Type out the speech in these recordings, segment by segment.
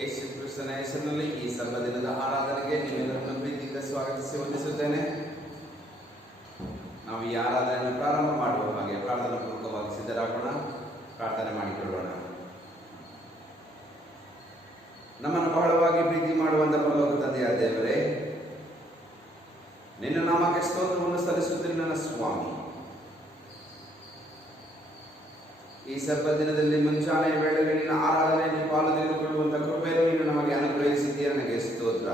ಯೇಸು ಕ್ರಿಸ್ತನ ಹೆಸರಿನಲ್ಲಿ ಈ ಸರ್ವ ದಿನದ ಆರಾಧನೆಗೆ ನಿಮ್ಮೆಲ್ಲರನ್ನು ಪ್ರೀತಿಯಿಂದ ಸ್ವಾಗತಿಸಿ ವಂದಿಸುತ್ತೇನೆ. ನಾವು ಈ ಆರಾಧನೆಯನ್ನು ಪ್ರಾರಂಭ ಮಾಡುವ ಹಾಗೆ ಪ್ರಾರ್ಥನಾ ಪೂರ್ವಕವಾಗಿ ಸಿದ್ಧರಾಗೋಣ. ಪ್ರಾರ್ಥನೆ ಮಾಡಿಕೊಳ್ಳೋಣ. ನಮ್ಮನ್ನು ಬಹಳವಾಗಿ ಪ್ರೀತಿ ಮಾಡುವಂತ ಪರಲೋಕ ತಂದೆಯಾದ ದೇವರೇ, ನಿನ್ನ ನಾಮಕ್ಕೆ ಸ್ತೋತ್ರವನ್ನು ಸಲ್ಲಿಸುತ್ತೇನೆ ನನ್ನ ಸ್ವಾಮಿ. ಈ ಸರ್ವ ದಿನದಲ್ಲಿ ಮುಂಚಾನೆಯ ವೇಳೆಗೆ ನಿನ್ನ ಆರಾಧನೆಯಲ್ಲಿ ಪಾಲು ತೆಗೆದುಕೊಳ್ಳುವಂತ ಕೃಪೆಯನ್ನು ನೀನು ನಮಗೆ ಅನುಗ್ರಹಿಸಿದ್ದೀಯ. ನನಗೆ ಸ್ತೋತ್ರ.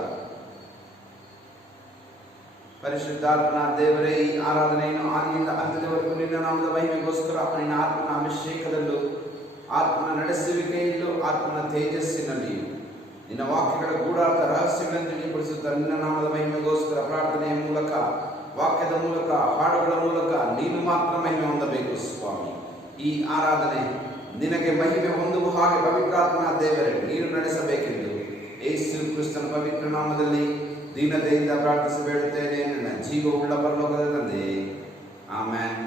ಪರಿಶುದ್ಧಾತ್ಮನ ದೇವರೇ, ಈ ಆರಾಧನೆಯನ್ನು ಆದಿಯಿಂದ ಅಂತ್ಯದವರೆಗೂ ನಿನ್ನ ನಾಮದ ಮಹಿಮೆಗೋಸ್ಕರ ನಿನ್ನ ಆತ್ಮನ ಅಭಿಷೇಕದಲ್ಲೂ ಆತ್ಮನ ನಡೆಸುವಿಕೆಯಲ್ಲೂ ಆತ್ಮನ ತೇಜಸ್ಸಿನಲ್ಲಿಯೂ ನಿನ್ನ ವಾಕ್ಯಗಳ ಗೂಢಾರ್ಥ ರಹಸ್ಯಗಳನ್ನು ತಿಳಿಪಡಿಸುತ್ತಾ ನಿನ್ನ ನಾಮದ ಮಹಿಮೆಗೋಸ್ಕರ ಪ್ರಾರ್ಥನೆಯ ಮೂಲಕ, ವಾಕ್ಯದ ಮೂಲಕ, ಹಾಡುಗಳ ಮೂಲಕ ನೀನು ಮಾತ್ರ ಮಹಿಮೆ ಹೊಂದಬೇಕು ಸ್ವಾಮಿ. ಈ ಆರಾಧನೆ ನಿನಗೆ ಮಹಿಮೆ ಹೊಂದುವ ಹಾಗೆ ಪವಿತ್ರಾತ್ಮನ ದೇವರೇ ನೀನು ನಡೆಸಬೇಕೆಂದು ಯೇಸು ಕ್ರಿಸ್ತನ ಪವಿತ್ರ ನಾಮದಲ್ಲಿ ದೀನತೆಯಿಂದ ಪ್ರಾರ್ಥಿಸಿ ಬೇಡುತ್ತೇನೆ ನನ್ನ ಜೀವವುಳ್ಳ ಪರಲೋಕದ ತಂದೆ, ಆಮೆನ್.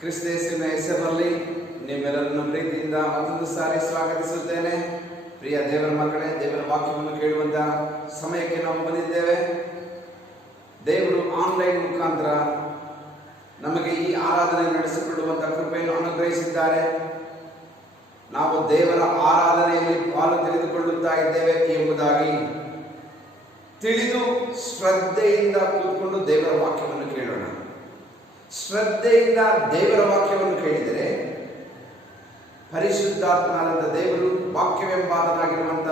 ಕ್ರಿಸ್ತೇಸುವಿನ ಹೆಸರಿನಲ್ಲಿ ನಿಮ್ಮೆಲ್ಲರನ್ನು ಪ್ರೀತಿಯಿಂದ ಮತ್ತೊಂದು ಸಾರಿ ಸ್ವಾಗತಿಸುತ್ತೇನೆ. ಪ್ರಿಯ ದೇವರ ಮಕ್ಕಳೇ, ದೇವರ ವಾಕ್ಯವನ್ನು ಕೇಳುವಂತ ಸಮಯಕ್ಕೆ ನಾವು ಬಂದಿದ್ದೇವೆ. ದೇವರು ಆನ್ಲೈನ್ ಮುಖಾಂತರ ನಮಗೆ ಈ ಆರಾಧನೆ ನಡೆಸಿಕೊಳ್ಳುವಂತ ಕೃಪೆಯನ್ನು ಅನುಗ್ರಹಿಸಿದ್ದಾರೆ. ನಾವು ದೇವರ ಆರಾಧನೆಯಲ್ಲಿ ಪಾಲು ತೆಗೆದುಕೊಳ್ಳುತ್ತಾ ಇದ್ದೇವೆ ಎಂಬುದಾಗಿ ತಿಳಿದು ಶ್ರದ್ಧೆಯಿಂದ ಕೂತ್ಕೊಂಡು ದೇವರ ವಾಕ್ಯವನ್ನು ಕೇಳೋಣ. ಶ್ರದ್ಧೆಯಿಂದ ದೇವರ ವಾಕ್ಯವನ್ನು ಕೇಳಿದರೆ ಪರಿಶುದ್ಧಾತ್ಮನಾದಂಥ ದೇವರು, ವಾಕ್ಯವೆಂಬಾದನಾಗಿರುವಂಥ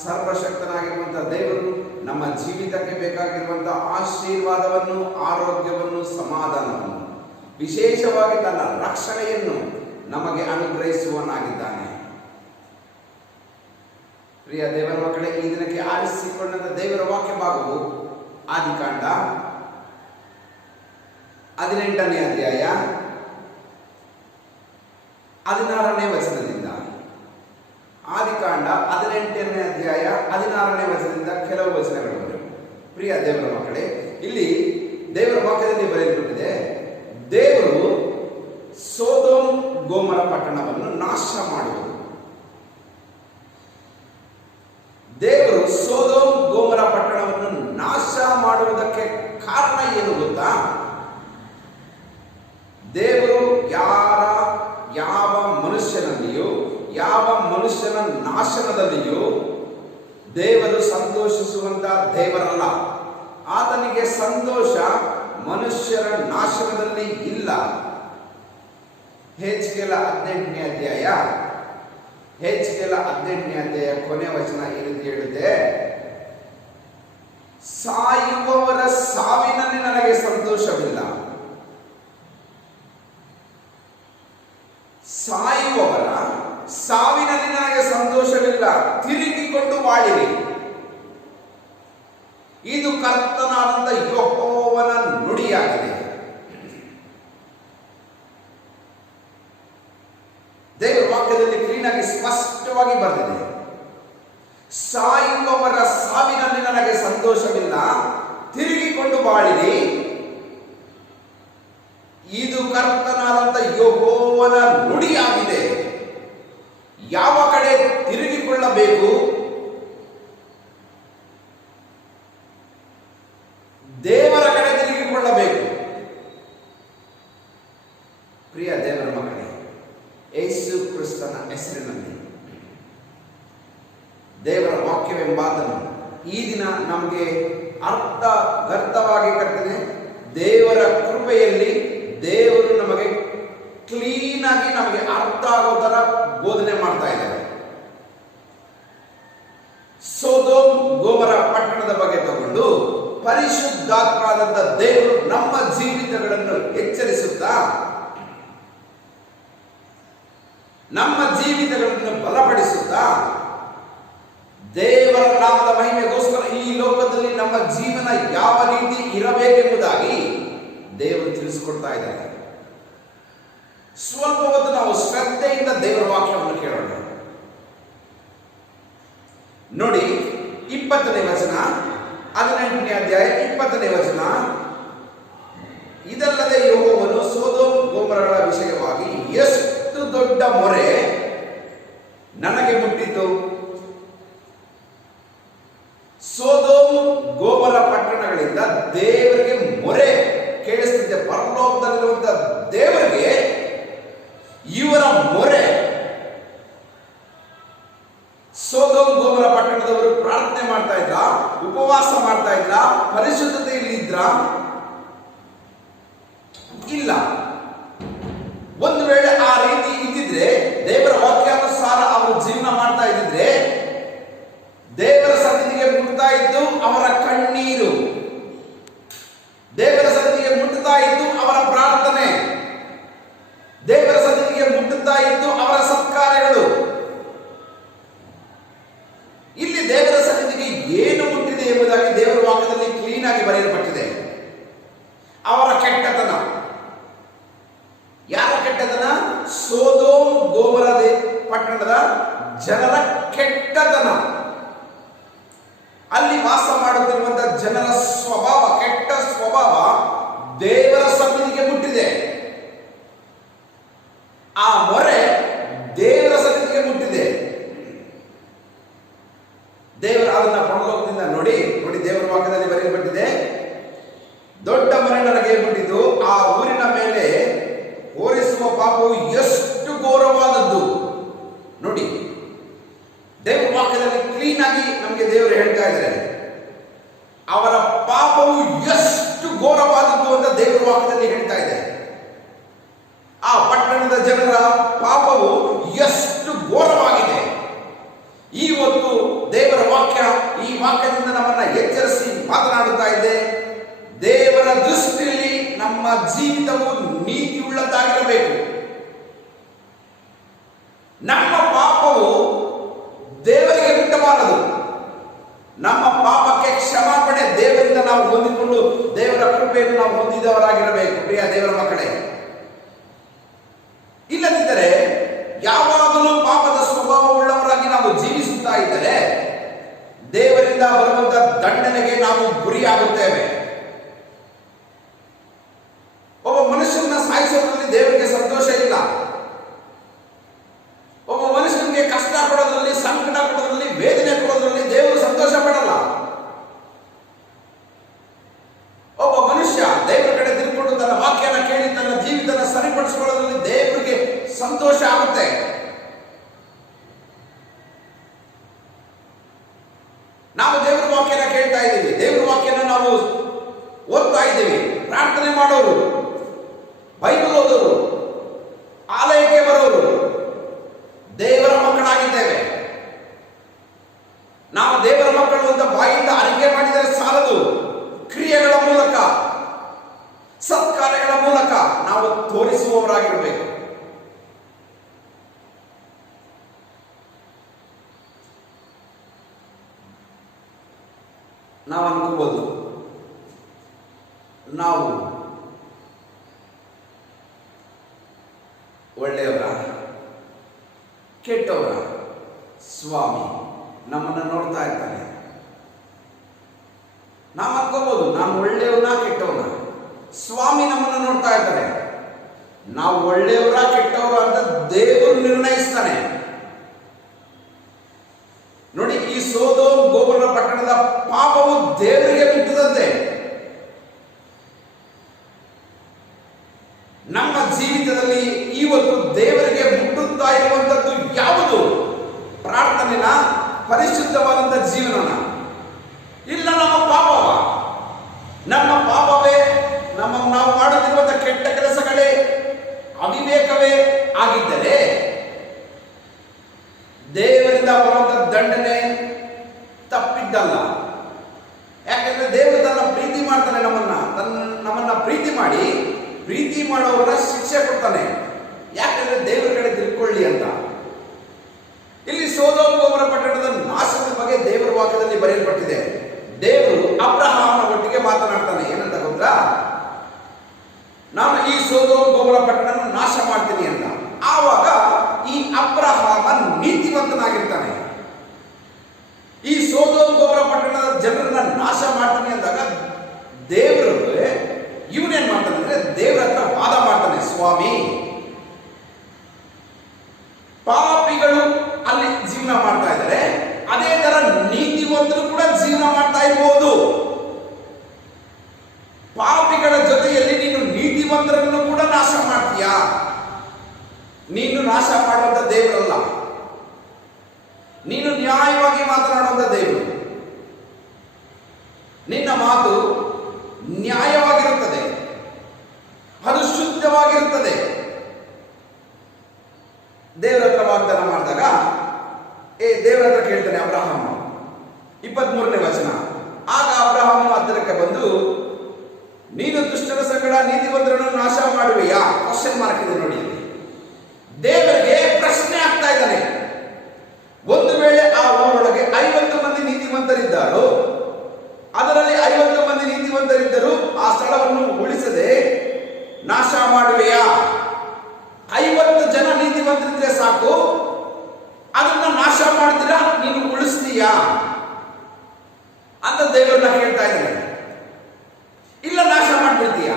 ಸರ್ವಶಕ್ತನಾಗಿರುವಂಥ ದೇವರು ನಮ್ಮ ಜೀವಿತಕ್ಕೆ ಬೇಕಾಗಿರುವಂಥ ಆಶೀರ್ವಾದವನ್ನು, ಆರೋಗ್ಯವನ್ನು, ಸಮಾಧಾನವನ್ನು, ವಿಶೇಷವಾಗಿ ತನ್ನ ರಕ್ಷಣೆಯನ್ನು ನಮಗೆ ಅನುಗ್ರಹಿಸುವನಾಗಿದ್ದಾನೆ. ಪ್ರಿಯ ದೇವರ ಮಕ್ಕಳೇ, ಈ ದಿನಕ್ಕೆ ಆರಿಸಿಕೊಂಡಂತ ದೇವರ ವಾಕ್ಯ ಭಾಗವು ಆದಿಕಾಂಡ 18ನೇ ಅಧ್ಯಾಯ 16ನೇ ವಚನದಿಂದ, ಆದಿಕಾಂಡ 18ನೇ ಅಧ್ಯಾಯ 16ನೇ ವಚನದಿಂದ ಕೆಲವು ವಚನಗಳು. ಪ್ರಿಯ ದೇವರ ಮಕ್ಕಳೇ, ಇಲ್ಲಿ ದೇವರ ವಾಕ್ಯದಲ್ಲಿ ಬರೆಯಲ್ಪಟ್ಟಿದೆ, ದೇವರು ಸೊದೋಮ್ ಗೋಮರ ಪಟ್ಟಣವನ್ನು ನಾಶ ಮಾಡುವುದು. ದೇವರು ಸೊದೋಮ್ ಗೋಮರ ಪಟ್ಟಣವನ್ನು ನಾಶ ಮಾಡುವುದಕ್ಕೆ ಕಾರಣ ಏನು ಗೊತ್ತಾ? ದೇವರು ಯಾವ ಮನುಷ್ಯನಲ್ಲಿಯೂ ಯಾವ ಮನುಷ್ಯನ ನಾಶನದಲ್ಲಿಯೂ ದೇವರು ಸಂತೋಷಿಸುವಂತ ದೇವರಲ್ಲ. ಆತನಿಗೆ ಸಂತೋಷ ಮನುಷ್ಯರ ನಾಶನದಲ್ಲಿ ಇಲ್ಲ. ಹೆಜ್ಕೇಲ 18ನೇ ಅಧ್ಯಾಯ ಕೊನೆ ವಚನ ಈ ರೀತಿ ಹೇಳಿದೆ, ಸಾಯುವವರ ಸಾವಿನಲ್ಲಿ ನನಗೆ ಸಂತೋಷವಿಲ್ಲ. ಸಾಯುವವರ ಸಾವಿನಲ್ಲಿ ನನಗೆ ಸಂತೋಷವಿಲ್ಲ, ತಿರುಗಿಕೊಂಡು ಬಾಳಿರಿ. ಇದು ಕರ್ತನಾದಂತ ಯೆಹೋವನ ನುಡಿಯಾಗಿದೆ. ದೇವರ ವಾಕ್ಯದಲ್ಲಿ ಕ್ಲೀನಾಗಿ ಸ್ಪಷ್ಟವಾಗಿ ಬರೆದಿದೆ, ಸಾಯುವವರ ಸಾವಿನಲ್ಲಿ ನನಗೆ ಸಂತೋಷವಿಲ್ಲ, ತಿರುಗಿಕೊಂಡು ಬಾಳಿರಿ. ಇದು ಕರ್ತನಾದಂತ ಯೆಹೋವನ ನುಡಿಯಾಗಿದೆ. ಯಾವ ಕಡೆ ತಿರುಗಿಕೊಳ್ಳಬೇಕು? ದೇವರ ಕಡೆ ತಿರುಗಿಕೊಳ್ಳಬೇಕು. ಪ್ರಿಯ ದೇವರ ಮಕ್ಕಳೇ, ಯೇಸು ಕ್ರಿಸ್ತನ ಹೆಸರಿನಲ್ಲಿ ದೇವರ ವಾಕ್ಯವೆಂಬಾದನ್ನು ಈ ದಿನ ನಮಗೆ ಗರ್ತವಾಗಿ ಕರ್ತನೆ. ದೇವರ ಕೃಪೆಯಲ್ಲಿ ದೇವರು ನಮಗೆ ಕ್ಲೀನ್ ಆಗಿ ನಮಗೆ ಅರ್ಥ ಆಗೋ ತರ ಬೋಧನೆ ಮಾಡ್ತಾ ಇದ್ದಾರೆ. ಸೊದೋಮ್ ಗೋಮರ ಪಟ್ಟಣದ ಬಗ್ಗೆ ತಗೊಂಡು ಪರಿಶುದ್ಧಾತ್ಮರಾದಂಥ ದೇವರು ನಮ್ಮ ಜೀವಿತಗಳನ್ನು ಎಚ್ಚರಿಸುತ್ತಾ, ನಮ್ಮ ಜೀವಿತಗಳನ್ನು ಬಲಪಡಿಸುತ್ತಾ, ದೇವರ ನಾಮದ ಮಹಿಮೆಗೋಸ್ಕರ ಈ ಲೋಕದಲ್ಲಿ ನಮ್ಮ ಜೀವನ ಯಾವ ರೀತಿ ಇರಬೇಕೆಂಬುದಾಗಿ ದೇವರು ತಿಳಿಸಿಕೊಡ್ತಾ ಇದ್ದಾರೆ. ಸ್ವಲ್ಪ ಹೊತ್ತು ನಾವು ಶ್ರದ್ಧೆಯಿಂದ ದೇವರ ವಾಕ್ಯವನ್ನು ಕೇಳೋಣ. ನೋಡಿ, 20ನೇ ವಚನ, 18ನೇ ಅಧ್ಯಾಯ 20ನೇ ವಚನ. ಇದಲ್ಲದೆ ಯೆಹೋವನು ಸೊದೋಮ್ ಗೋಮರಗಳ ವಿಷಯವಾಗಿ ಎಷ್ಟು ದೊಡ್ಡ ಮೊರೆ ನನಗೆ ಮುಟ್ಟಿತು. ಸೊದೋಮ್ ಗೋಮರ ಪಟ್ಟಣಗಳಿಂದ ದೇವರಿಗೆ ಮೊರೆ ಕೇಳಿಸ್ತಿದ್ದೆ. ಪರಲೋಕದಲ್ಲಿರುವಂತ ದೇವರಿಗೆ ಇವರ ಮೊರೆ. ಸೊದೋಮ್ ಗೋಮರ ಪಟ್ಟಣದವರು ಪ್ರಾರ್ಥನೆ ಮಾಡ್ತಾ ಇದ್ರ, ಉಪವಾಸ ಮಾಡ್ತಾ ಇದ್ರ, ಪರಿಶುದ್ಧತೆಯಲ್ಲಿದ್ರ? ಇಲ್ಲ. ಒಂದು ವೇಳೆ ಆ ರೀತಿ ಇದ್ದಿದ್ರೆ, ದೇವರ ವಾಕ್ಯಾನುಸಾರ ಅವರು ಜೀವನ ಮಾಡ್ತಾ ಇದ್ದಿದ್ರೆ, ದೇವರ ಸನ್ನಿಧಿಗೆ ಮುಟ್ತಾ ಇದ್ದು ಅವರ ಕಣ್ಣೀರು, ದೇವರ ಸನ್ನಿಧಿಗೆ ಮುಟ್ಟುತ್ತಾ ಇದ್ದು ಅವರ ಪ್ರಾರ್ಥನೆ, ದೇವರ ಸನ್ನಿಧಿಗೆ ಮುಟ್ಟುತ್ತಾ ಇದ್ದು ಅವರ ಸತ್ಕಾರ್ಯಗಳು. ಇಲ್ಲಿ ದೇವರ ಸನ್ನಿಧಿಗೆ ಏನು ಮುಟ್ಟಿದೆ ಎಂಬುದಾಗಿ ದೇವರ ವಾಕ್ಯದಲ್ಲಿ ಕ್ಲೀನ್ ಆಗಿ ಬರೆಯಲ್ಪಟ್ಟಿದೆ. ಅವರ ಕೆಟ್ಟತನ. ಯಾರ ಕೆಟ್ಟತನ? ಸೊದೋಮ್ ಗೋಮರ ಪಟ್ಟಣದ ಜನರ ಕೆಟ್ಟತನ. ಅಲ್ಲಿ ವಾಸ ಮಾಡುತ್ತಿರುವಂತಹ ಜನರ ಸ್ವಭಾವ, ಕೆಟ್ಟ ಸ್ವಭಾವ ದೇವರ ಸನ್ನಿಧಿಗೆ ಮುಟ್ಟಿದೆ. ಆ ಮೊರೆ ದೇವರ ಸನ್ನಿಧಿಗೆ ಮುಟ್ಟಿದೆ. ದೇವರು ಅದನ್ನ ಪರಲೋಕದಿಂದ ನೋಡಿ ದೇವರ ವಾಕ್ಯದಲ್ಲಿ ಬರೆಯಲ್ಪಟ್ಟಿದೆ, ದೊಡ್ಡ ಮೊರೆ ನನಗೆ ಮುಟ್ಟಿದ್ದು, ಆ ಊರಿನ ಮೇಲೆ ಹೋರಿಸುವ ಪಾಪವು ಎಷ್ಟು ಘೋರವಾದದ್ದು. ನೋಡಿ, ದೇವರ ವಾಕ್ಯದಲ್ಲಿ ಕ್ಲೀನ್ ಆಗಿ ನಮಗೆ ದೇವರು ಹೇಳ್ತಾ ಇದ್ದಾರೆ, ಅವರ ಪಾಪವು ಎಷ್ಟು ಘೋರವಾದದ್ದು ಅಂತ ದೇವರ ವಾಕ್ಯದಲ್ಲಿ ಹೇಳ್ತಾ ಇದೆ. ಆ ಪಟ್ಟಣದ ಜನರ ಪಾಪವು ಎಷ್ಟು ಘೋರವಾಗಿದೆ. ಇವತ್ತು ದೇವರ ವಾಕ್ಯ ಈ ವಾಕ್ಯದಿಂದ ನಮ್ಮನ್ನ ಎಚ್ಚರಿಸಿ ಮಾತನಾಡುತ್ತಾ ಇದೆ. ದೇವರ ದೃಷ್ಟಿಯಲ್ಲಿ ನಮ್ಮ ಜೀವಿತವು ನೀತಿ ಉಳ್ಳದ್ದಾಗಿರಬೇಕು. ನಮ್ಮ ಪಾಪವು ದೇವರಿಗೆ ಮುಟ್ಟಬಾರದು. ನಮ್ಮ ಪಾಪಕ್ಕೆ ಕ್ಷಮಾಪಣೆ ದೇವರಿಂದ ನಾವು ಹೊಂದಿಕೊಂಡು ದೇವರ ಕೃಪೆಯನ್ನು ನಾವು ಹೊಂದಿದವರಾಗಿರಬೇಕು. ಪ್ರಿಯ ದೇವರ ಮಕ್ಕಳೇ, ಇಲ್ಲದಿದ್ದರೆ ಬಲಿಯಾಗುತ್ತೇವೆ. ಒಬ್ಬ ಮನುಷ್ಯನ ಸಾಯಿಸೋದ್ರಲ್ಲಿ ದೇವರಿಗೆ ಸಂತೋಷ ಇಲ್ಲ. ಒಬ್ಬ ಮನುಷ್ಯನಿಗೆ ಕಷ್ಟ ಕೊಡೋದ್ರಲ್ಲಿ, ಸಂಕಟ ಕೊಡೋದ್ರಲ್ಲಿ, ವೇದನೆ ಕೊಡೋದ್ರಲ್ಲಿ ದೇವರು ಸಂತೋಷ ಪಡಲ್ಲ. ಒಬ್ಬ ಮನುಷ್ಯ ದೇವರ ಕಡೆ ತಿಳ್ಕೊಂಡು ತನ್ನ ವಾಕ್ಯನ ಕೇಳಿ ತನ್ನ ಜೀವಿತನ ಸರಿಪಡಿಸಿಕೊಳ್ಳೋದ್ರಲ್ಲಿ ದೇವರಿಗೆ ಸಂತೋಷ ಆಗುತ್ತೆ. ನಾವು ದೇವರ ವಾಕ್ಯನ ಕೇಳ್ತಾ ಇದ್ದೀವಿ, ದೇವರ ವಾಕ್ಯನ ನಾವು ಓದ್ತಾ ಇದ್ದೀವಿ, ಪ್ರಾರ್ಥನೆ ಮಾಡೋರು, ಬೈಬಲ್ ಓದೋರು, ಆಲಯಕ್ಕೆ ಬರೋರು, ದೇವರ ಮಕ್ಕಳಾಗಿದ್ದೇವೆ. ನಾವು ದೇವರ ಮಕ್ಕಳು ಅಂತ ಬಾಯಿಂದ ಅರಿಕೆ ಮಾಡಿದರೆ ಸಾಲದು. ಕ್ರಿಯೆಗಳ ಮೂಲಕ, ಸತ್ಕಾರ್ಯಗಳ ಮೂಲಕ ನಾವು ತೋರಿಸುವವರಾಗಿರಬೇಕು. ನಾವು ಅನ್ಕೋಬಹುದು, ನಾವು ಒಳ್ಳೆಯವರ ಕೆಟ್ಟವರ? ಸ್ವಾಮಿ ನಮ್ಮನ್ನು ನೋಡ್ತಾ ಇರ್ತಾನೆ. ನಾವು ಅನ್ಕೋಬಹುದು, ನಾನು ಒಳ್ಳೆಯವನ ಕೆಟ್ಟವನ? ಸ್ವಾಮಿ ನಮ್ಮನ್ನು ನೋಡ್ತಾ ಇರ್ತಾರೆ. ನಾವು ಒಳ್ಳೆಯವರ ಕೆಟ್ಟವರ ಅಂತ ದೇವರು ನಿರ್ಣಯಿಸ್ತಾನೆ. ನೋಡಿ, ಈ ಸೊದೋಮ್ ಗೊಮೋರ ಪಟ್ಟಣದ ಪಾಪವು ದೇವರಿಗೆ ಮುಟ್ಟಿದಂತೆ ನಮ್ಮ ಜೀವಿತದಲ್ಲಿ ಇವತ್ತು ದೇವರಿಗೆ ಮುಟ್ಟುತ್ತಾ ಇರುವಂತದ್ದು ಯಾವುದು? ಪ್ರಾರ್ಥನೆನ, ಪರಿಶುದ್ಧವಾದಂಥ ಜೀವನನ? ಇಲ್ಲ ನಮ್ಮ ಪಾಪವ? ನಮ್ಮ ಪಾಪವೇ, ನಾವು ಮಾಡುತ್ತಿರುವಂಥ ಕೆಟ್ಟ ಕೆಲಸಗಳೇ, ಅವಿವೇಕವೇ ಆಗಿದ್ದರೆ ದೇವರಿಂದ ಬರುವಂಥ ದಂಡನೆ ತಪ್ಪಿದ್ದಲ್ಲ. ಯಾಕೆಂದ್ರೆ ದೇವರು ತನ್ನ ಪ್ರೀತಿ ಮಾಡ್ತಾನೆ, ನಮ್ಮನ್ನ ಪ್ರೀತಿ ಮಾಡಿ, ಪ್ರೀತಿ ಮಾಡೋರನ್ನ ಶಿಕ್ಷೆ ಕೊಡ್ತಾನೆ. ಯಾಕೆಂದ್ರೆ ದೇವರ ಕಡೆ ತಿಳ್ಕೊಳ್ಳಿ ಅಂತ. ಇಲ್ಲಿ ಸೊದೋಮ್ ಗೊಮೋರ ಪಟ್ಟಣದ ನಾಶದ ಬಗ್ಗೆ ದೇವರ ವಾಕ್ಯದಲ್ಲಿ ಬರೆಯಲ್ಪಟ್ಟಿದೆ. ದೇವರು ಅಬ್ರಹಾಮನ ಒಟ್ಟಿಗೆ ಮಾತನಾಡ್ತಾನೆ. ಏನಂತ ಗೊತ್ತಾ? ನಾನು ಈ ಸೊದೋಮ್ ಗೊಮೋರ ಪಟ್ಟಣ ನಾಶ ಮಾಡ್ತೀನಿ ಅಂತ. ಆವಾಗ ಈ ಅಬ್ರಹಾಮ ನೀತಿವಂತನಾಗಿರ್ತಾನೆ. ಈ ಸೊದೋಮ್ ಗೊಮೋರ ಪಟ್ಟಣದ ಜನರನ್ನ ನಾಶ ಮಾಡ್ತೀನಿ ಅಂದಾಗ ದೇವರು ಇವನೇನ್ ಮಾಡ್ತಾನೆ ಅಂದ್ರೆ ದೇವರ ಹತ್ರ ವಾದ ಮಾಡ್ತಾನೆ. ಸ್ವಾಮಿ, ಪಾಪಿಗಳು ಅಲ್ಲಿ ಜೀವನ ಮಾಡ್ತಾ ಇದ್ದಾರೆ, ಅದೇ ತರ ನೀತಿವಂತರು ಕೂಡ ಜೀವನ ಮಾಡ್ತಾ ಇರಬಹುದು. ಪಾಪಿಗಳ ಜೊತೆಯಲ್ಲಿ ನೀನು ನೀತಿವಂತರನ್ನು ಕೂಡ ನಾಶ ಮಾಡ್ತೀಯಾ? ನೀನು ನಾಶ ಮಾಡುವಂತ ದೇವರಲ್ಲ, ನೀನು ನ್ಯಾಯವಾಗಿ ಮಾತನಾಡುವಂತ ದೇವರು. ನಿನ್ನ ಮಾತು ನ್ಯಾಯವಾಗಿರುತ್ತದೆ, ಅದು ಶುದ್ಧವಾಗಿರುತ್ತದೆ. ದೇವರ ಹತ್ರ ವಾಗ್ದಾನ ಮಾಡಿದಾಗ ದೇವರ ಹತ್ರ ಕೇಳ್ತಾನೆ ಅಬ್ರಹಾಮ. 23ನೇ ವಚನ. ಆಗ ಅಬ್ರಹಾಮನು ಹತ್ತಿರಕ್ಕೆ ಬಂದು, ನೀನು ದುಷ್ಟರ ಸಂಗಡ ನೀತಿವಂತರನ್ನು ನಾಶ ಮಾಡುವೆಯಾ? ಕ್ವಶನ್ ಮಾರ್ಕ್ ಇದೆ ನೋಡಿ. ದೇವರಿಗೆ ಪ್ರಶ್ನೆ ಆಗ್ತಾ ಇದ್ದಾನೆ. ಒಂದು ವೇಳೆ ಆ ಊರೊಳಗೆ 50 ಮಂದಿ ನೀತಿವಂತರಿದ್ದಾರೋ, ಅದರಲ್ಲಿ 50 ಮಂದಿ ನೀತಿವಂತರಿದ್ದರು, ಆ ಸ್ಥಳವನ್ನು ಉಳಿಸದೆ ನಾಶ ಮಾಡುವೆಯಾ? 50 ಜನ ನೀತಿವಂತರಿದ್ರೆ ಸಾಕು, ಅದನ್ನ ನಾಶ ಮಾಡ್ತೀರಾ? ನೀನು ಉಳಿಸ್ತೀಯಾ ಅಂತ ದೇವರನ್ನ ಕೇಳ್ತಾ ಇದ್ದಾನೆ. ಇಲ್ಲ ನಾಶ ಮಾಡ್ಬಿಡ್ತೀಯಾ?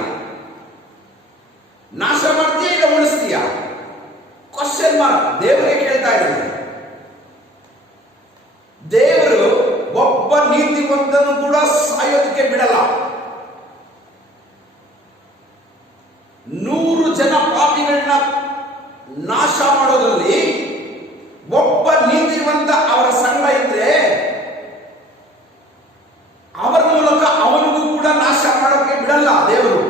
ನಾಶ ಮಾಡ್ತೀಯಾ ಇಲ್ಲ ಉಳಿಸ್ತೀಯಾ? ಕ್ವಶನ್ ಮಾರ್ಕ್ ದೇವರಿಗೆ ಕೇಳ್ತಾ ಇದ್ದಾನೆ. ದೇವರು ಒಬ್ಬ ನೀತಿವಂತನು ಕೂಡ ಸಾಯೋದಕ್ಕೆ ಬಿಡಲ್ಲ. 100 ಜನ ಪಾಪಿಗಳನ್ನ ನಾಶ ಮಾಡೋದ್ರಲ್ಲಿ ಒಬ್ಬ ನೀತಿವಂತ ಅವರ ಸಂಘ ಇದ್ರೆ ಅವರ ಮೂಲಕ ಅವನಿಗೂ ಕೂಡ ನಾಶ ಮಾಡೋಕೆ ಬಿಡಲ್ಲ ದೇವರು.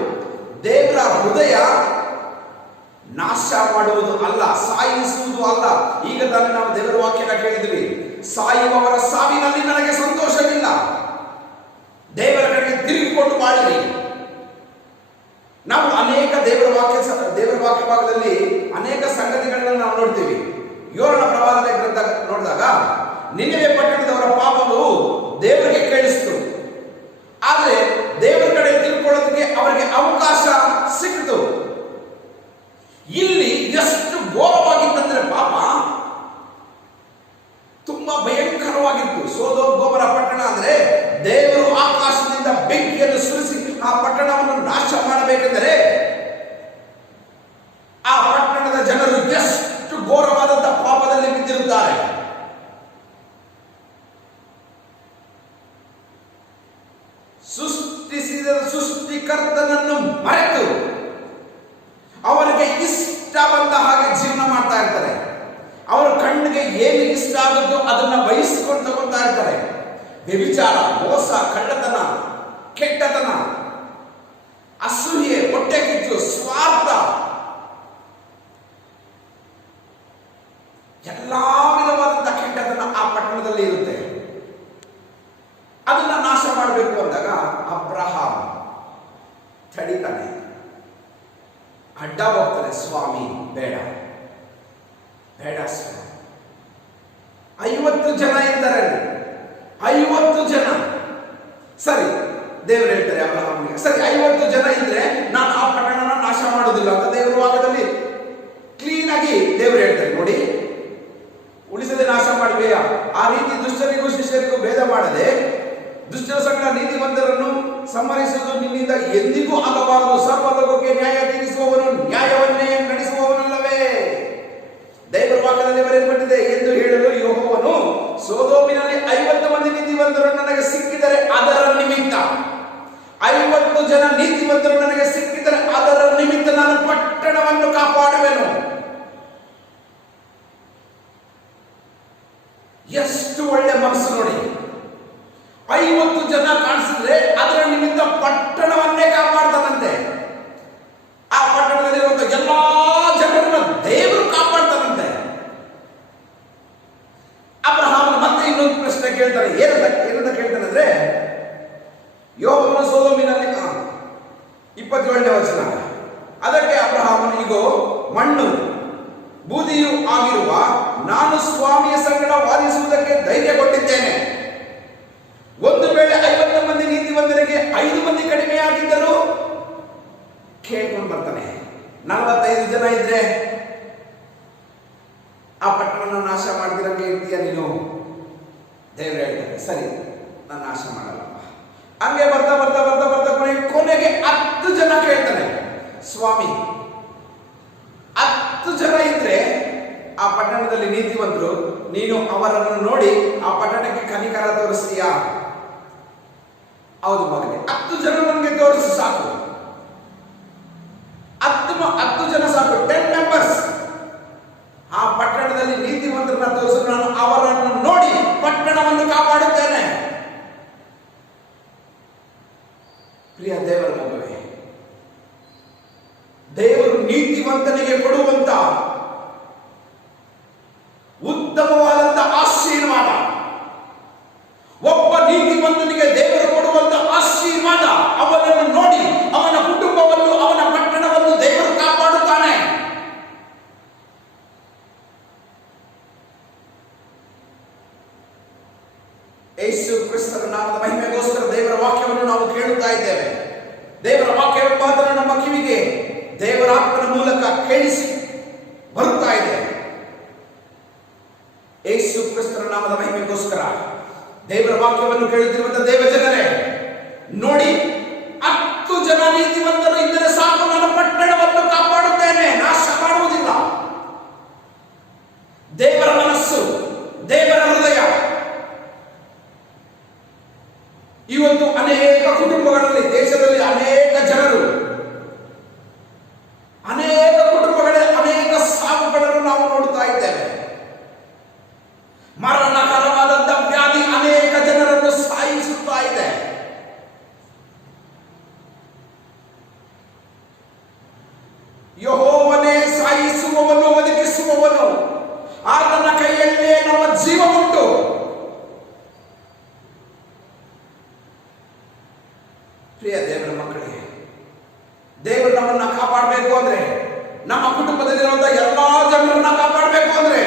ದೇವರ ಹೃದಯ ನಾಶ ಮಾಡುವುದು ಅಲ್ಲ, ಸಾಯಿಸುವುದು ಅಲ್ಲ. ಈಗ ತಾನೇ ನಾವು ದೇವರ ವಾಕ್ಯನ ಕೇಳಿದ್ವಿ, ಸಾಯುವವರ ಸಾವಿನಲ್ಲಿ ನನಗೆ ಸಂತೋಷವಿಲ್ಲ, ದೇವರ ಕಡೆಗೆ ತಿರುಗಿಕೊಂಡು ಬಾಳಿರಿ. ನಾವು ಅನೇಕ ದೇವರ ವಾಕ್ಯ ಭಾಗದಲ್ಲಿ ಅನೇಕ ಸಂಗತಿಗಳನ್ನ ನಾವು ನೋಡ್ತೀವಿ. ಯೋರನ ಪ್ರವಾದದ ಗ್ರಂಥ ನೋಡಿದಾಗ ನಿನೆವೆ ಪಟ್ಟಣದವರ ಪಾಪವು ದೇವರಿಗೆ ಕೇಳಿಸಿತು, ಆದರೆ ದೇವರ ಕಡೆ ತಿಳ್ಕೊಳ್ಳೋದಕ್ಕೆ ಅವರಿಗೆ ಅವಕಾಶ ಸಿಕ್ಕಿತು. ಇಲ್ಲಿ ಎಷ್ಟು ಘೋರವಾಗಿತ್ತಂದ್ರೆ ಪಾಪ ತುಂಬಾ ಭಯಂಕರವಾಗಿತ್ತು. ಸೊದೋಮ್ ಗೊಮೋರ ಪಟ್ಟಣ ಅಂದ್ರೆ ದೇವರು ಆಕಾಶದಿಂದ ಆ ಪಟ್ಟಣವನ್ನು ನಾಶ ಮಾಡಬೇಕೆಂದರೆ ಆ ಪಟ್ಟಣದ ಜನರು ಎಷ್ಟು ಘೋರವಾದಂತಹ ಪಾಪದಲ್ಲಿ ಬಿದ್ದಿರುತ್ತಾರೆ. ಸೃಷ್ಟಿಸಿದ ಸೃಷ್ಟಿಕರ್ತನನ್ನು ಮರೆತು ಅವರಿಗೆ ಇಷ್ಟ ಬಂದ ಹಾಗೆ ಜೀವನ ಮಾಡ್ತಾ ಇರ್ತಾರೆ. ಅವರ ಕಣ್ಣಿಗೆ ಏನು ಇಷ್ಟ ಆಗುತ್ತೋ ಅದನ್ನ ಬಯಸಿಕೊಂಡು ತಗೊಳ್ತಾ ಇರ್ತಾರೆ. ವ್ಯಭಿಚಾರ, ಮೋಸ, ಕಳ್ಳತನ, ಕೆಟ್ಟತನ, ಅಸೂಯೆ, ಹೊಟ್ಟೆ ಕಿಚ್ಚು, ಸ್ವಾರ್ಥ, ಎಲ್ಲಾ ವಿಧವಾದಂತಹ ಕೆಟ್ಟತನ ಆ ಪಟ್ಟಣದಲ್ಲಿ ಇರುತ್ತೆ. ಅದನ್ನ ನಾಶ ಮಾಡಬೇಕು ಅಂದಾಗ ಅಬ್ರಹಾಂ ತಡಿತಾನೆ, ಅಡ್ಡ ಹೋಗ್ತಾನೆ. ಸ್ವಾಮಿ ಬೇಡ ಬೇಡ ಸ್ವಾಮಿ, 50 ಜನ ಇದ್ದಾರೆ, 50 ಜನ. ಸರಿ, ದೇವರು ಹೇಳ್ತಾರೆ ಅಬ್ರಹಾಂಗೆ, ಸರಿ 50 ಜನ ಇದ್ರೆ ನಾನು ಆ ಪಟ್ಟಣನ ನಾಶ ಮಾಡೋದಿಲ್ಲ ಅಂತ ದೇವರು ವಾಕ್ಯದಲ್ಲಿ ಕ್ಲೀನ್ ಆಗಿ ದೇವರು ಹೇಳ್ತಾರೆ. ನೋಡಿ, ಉಳಿಸದೆ ನಾಶ ಮಾಡುವೆಯಾ? ಆ ರೀತಿ ದುಷ್ಟರಿಗೂ ಶಿಷ್ಯರಿಗೂ ಭೇದ ಮಾಡದೆ ದುಷ್ಟರ ಸಂಗಡ ನೀತಿವಂತರನ್ನು ಸಂಹರಿಸುವುದು ನಿನ್ನಿಂದ ಎಂದಿಗೂ ಆಗಬಾರದು. ಸರ್ವಲೋಕಕ್ಕೆ ನ್ಯಾಯ ತೀರಿಸುವವನು ನ್ಯಾಯವನ್ನೇ ನಡೆಸುವವನಲ್ಲವೇ? ದೇವರ ವಾಕ್ಯದಲ್ಲಿ ಬರೆಯಲ್ಪಟ್ಟಿದೆ ಎಂದು ಹೇಳಲು ಯೆಹೋವನು, ಸೊದೋಮಿನಲ್ಲಿ 50 ಮಂದಿ ನೀತಿವಂತರು ನನಗೆ ಸಿಕ್ಕಿದರೆ ಅದರ ನಿಮಿತ್ತ, 50 ಜನ ನೀತಿವಂತರು ನನಗೆ ಸಿಕ್ಕಿದರೆ ಅದರ ನಿಮಿತ್ತ ನಾನು ಪಟ್ಟಣವನ್ನು ಕಾಪಾಡುವೆನು. ಎಷ್ಟು ಒಳ್ಳೆ ಮನಸ್ಸು ನೋಡಿ. 50 ಜನ ಕಾಣಿಸಿದ್ರೆ ಅದರ ನಿಮಿತ್ತ ಪಟ್ಟಣವನ್ನೇ ಕಾಪಾಡ್ತಾನಂತೆ. ಆ ಪಟ್ಟಣದಲ್ಲಿರುವಂತಹ ಎಲ್ಲಾ ಜನರನ್ನ ದೇವರು ಕಾಪಾಡ್ತಾನಂತೆ. ಅಬ್ರಹಾಮನ ಮತ್ತೆ ಇನ್ನೊಂದು ಪ್ರಶ್ನೆ ಕೇಳ್ತಾರೆ. ಏನಂತ ಕೇಳ್ತಾನೆ ಅಂದ್ರೆ, ಯೆಹೋವನು ಸೊದೋಮಿನಲ್ಲಿ 27ನೇ ವಚನ, ಅದಕ್ಕೆ ಅಬ್ರಹಾಮನು, ಇಗೋ ಮಣ್ಣು ಬೂದಿಯೂ ಆಗಿರುವ ನಾನು ಸ್ವಾಮಿಯ ಸಂಗಡ ವಾದಿಸುವುದಕ್ಕೆ ಧೈರ್ಯ ಕೊಟ್ಟಿದ್ದೇನೆ. ಒಂದು ವೇಳೆ 50 ಮಂದಿ ನೀತಿವಂತರಿಗೆ 5 ಮಂದಿ ಕಡಿಮೆಯಾಗಿದ್ದರೂ ಕೇಳ್ಕೊಂಡು ಬರ್ತಾನೆ. 45 ಜನ ಇದ್ರೆ ಆ ಪಟ್ಟಣನ ನಾಶ ಮಾಡ್ತಿರಂಗೆ ಇರ್ತೀಯ ನೀನು? ದೇವರು ಹೇಳ್ತಾನೆ, ಸರಿ ನಾನು ನಾಶ ಮಾಡಲ್ಲ. ಹಂಗೆ ಬರ್ತಾ ಬರ್ತಾ ಬರ್ತಾ ಬರ್ತಾ ಕೊನೆಗೆ 10 ಜನ ಕೇಳ್ತಾನೆ, ಸ್ವಾಮಿ 10 ಜನ ಇದ್ರೆ ಆ ಪಟ್ಟಣದಲ್ಲಿ ನೀತಿವಂತರು, ನೀನು ಅವರನ್ನು ನೋಡಿ ಆ ಪಟ್ಟಣಕ್ಕೆ ಕನಿಕರ ತೋರಿಸ್ತೀಯಾ? ಹೌದು ಮಗನೇ, 10 ಜನ ನನಗೆ ತೋರಿಸು ಸಾಕು. 10 ಜನ ಸಾಕು, 10 ಮೆಂಬರ್ಸ್. ಆ ಪಟ್ಟಣದಲ್ಲಿ ನೀತಿವಂತರನ್ನ ತೋರಿಸು, ನಾನು ಅವರನ್ನು ನೋಡಿ ಪಟ್ಟಣವನ್ನು ಕಾಪಾಡುತ್ತೇನೆ. ಪ್ರಿಯ ದೇವರ ಮಗುವೇ, ದೇವರು ನೀತಿವಂತನಿಗೆ ಕೊಡುವಂತ ಉತ್ತಮವಾದಂತ ಆಶೀರ್ವಾದ, ಒಬ್ಬ ನೀತಿವಂತನಿಗೆ ದೇವರು ಕೊಡುವಂತ ಆಶೀರ್ವಾದ, ಅವನನ್ನು ನೋಡಿ ಅವನ ಕುಟುಂಬವನ್ನು, ಅವನ ಪಟ್ಟಣವನ್ನು ದೇವರು ಕಾಪಾಡುತ್ತಾನೆ. ಯೇಸು ಕ್ರಿಸ್ತರ ನಾಮದ ಮಹಿಮೆಗೋಸ್ಕರ ದೇವರ ವಾಕ್ಯವನ್ನು ನಾವು ಕೇಳುತ್ತಾ ಇದ್ದೇವೆ. ದೇವರ ವಾಕ್ಯವೆಂಬುದನ್ನು ನಮ್ಮ ಕಿವಿಗೆ ದೇವರ ಆತ್ಮನ ಮೂಲಕ ಕೇಳಿಸಿ ಬರುತ್ತಾ ಇದೆ. ಯೇಸು ಕ್ರಿಸ್ತರ ನಾಮದ ಮಹಿಮೆಗೋಸ್ಕರ ದೇವರ ವಾಕ್ಯವನ್ನು ಕೇಳುತ್ತಿರುವಂತಹ ದೇವಜನರೇ, ನೋಡಿ, 10 ಜನ ನೀತಿವಂತರು ಇದ್ದರೆ ಸಾಕು, ನಾನು ಪಟ್ಟಣವನ್ನು ಕಾಪಾಡುತ್ತೇನೆ, ನಾಶ ಮಾಡುವುದಿಲ್ಲ. ದೇವರ ಮನಸ್ಸು, ದೇವರ ಹೃದಯ. ಇವತ್ತು ಅನೇಕ ಕುಟುಂಬಗಳಲ್ಲಿ, ದೇಶದಲ್ಲಿ ಅನೇಕ ಜನರು, ಅನೇಕ ಕುಟುಂಬಗಳಲ್ಲಿ ಅನೇಕ ಸಾವುಗಳನ್ನು ನಾವು ನೋಡುತ್ತಾ ಇದ್ದೇವೆ. ಮರಣಕರವಾದಂಥ ವ್ಯಾಧಿ ಅನೇಕ ಜನರನ್ನು ಸಾಯಿಸುತ್ತಾ ಇದೆ. ಯೆಹೋವನೇ ಸಾಯಿಸುವವನು, ಒದಗಿಸುವವನು, ಆತನ ಕೈಯಲ್ಲೇ ನಮ್ಮ ಜೀವ ಉಂಟು. ಪ್ರಿಯ ದೇವರ ಮಕ್ಕಳೇ, ದೇವರು ನಮ್ಮನ್ನ ಕಾಪಾಡಬೇಕು ಅಂದ್ರೆ, ನಮ್ಮ ಕುಟುಂಬದಲ್ಲಿರುವಂತಹ ಎಲ್ಲಾ ಜನರನ್ನ ಕಾಪಾಡಬೇಕು ಅಂದ್ರೆ,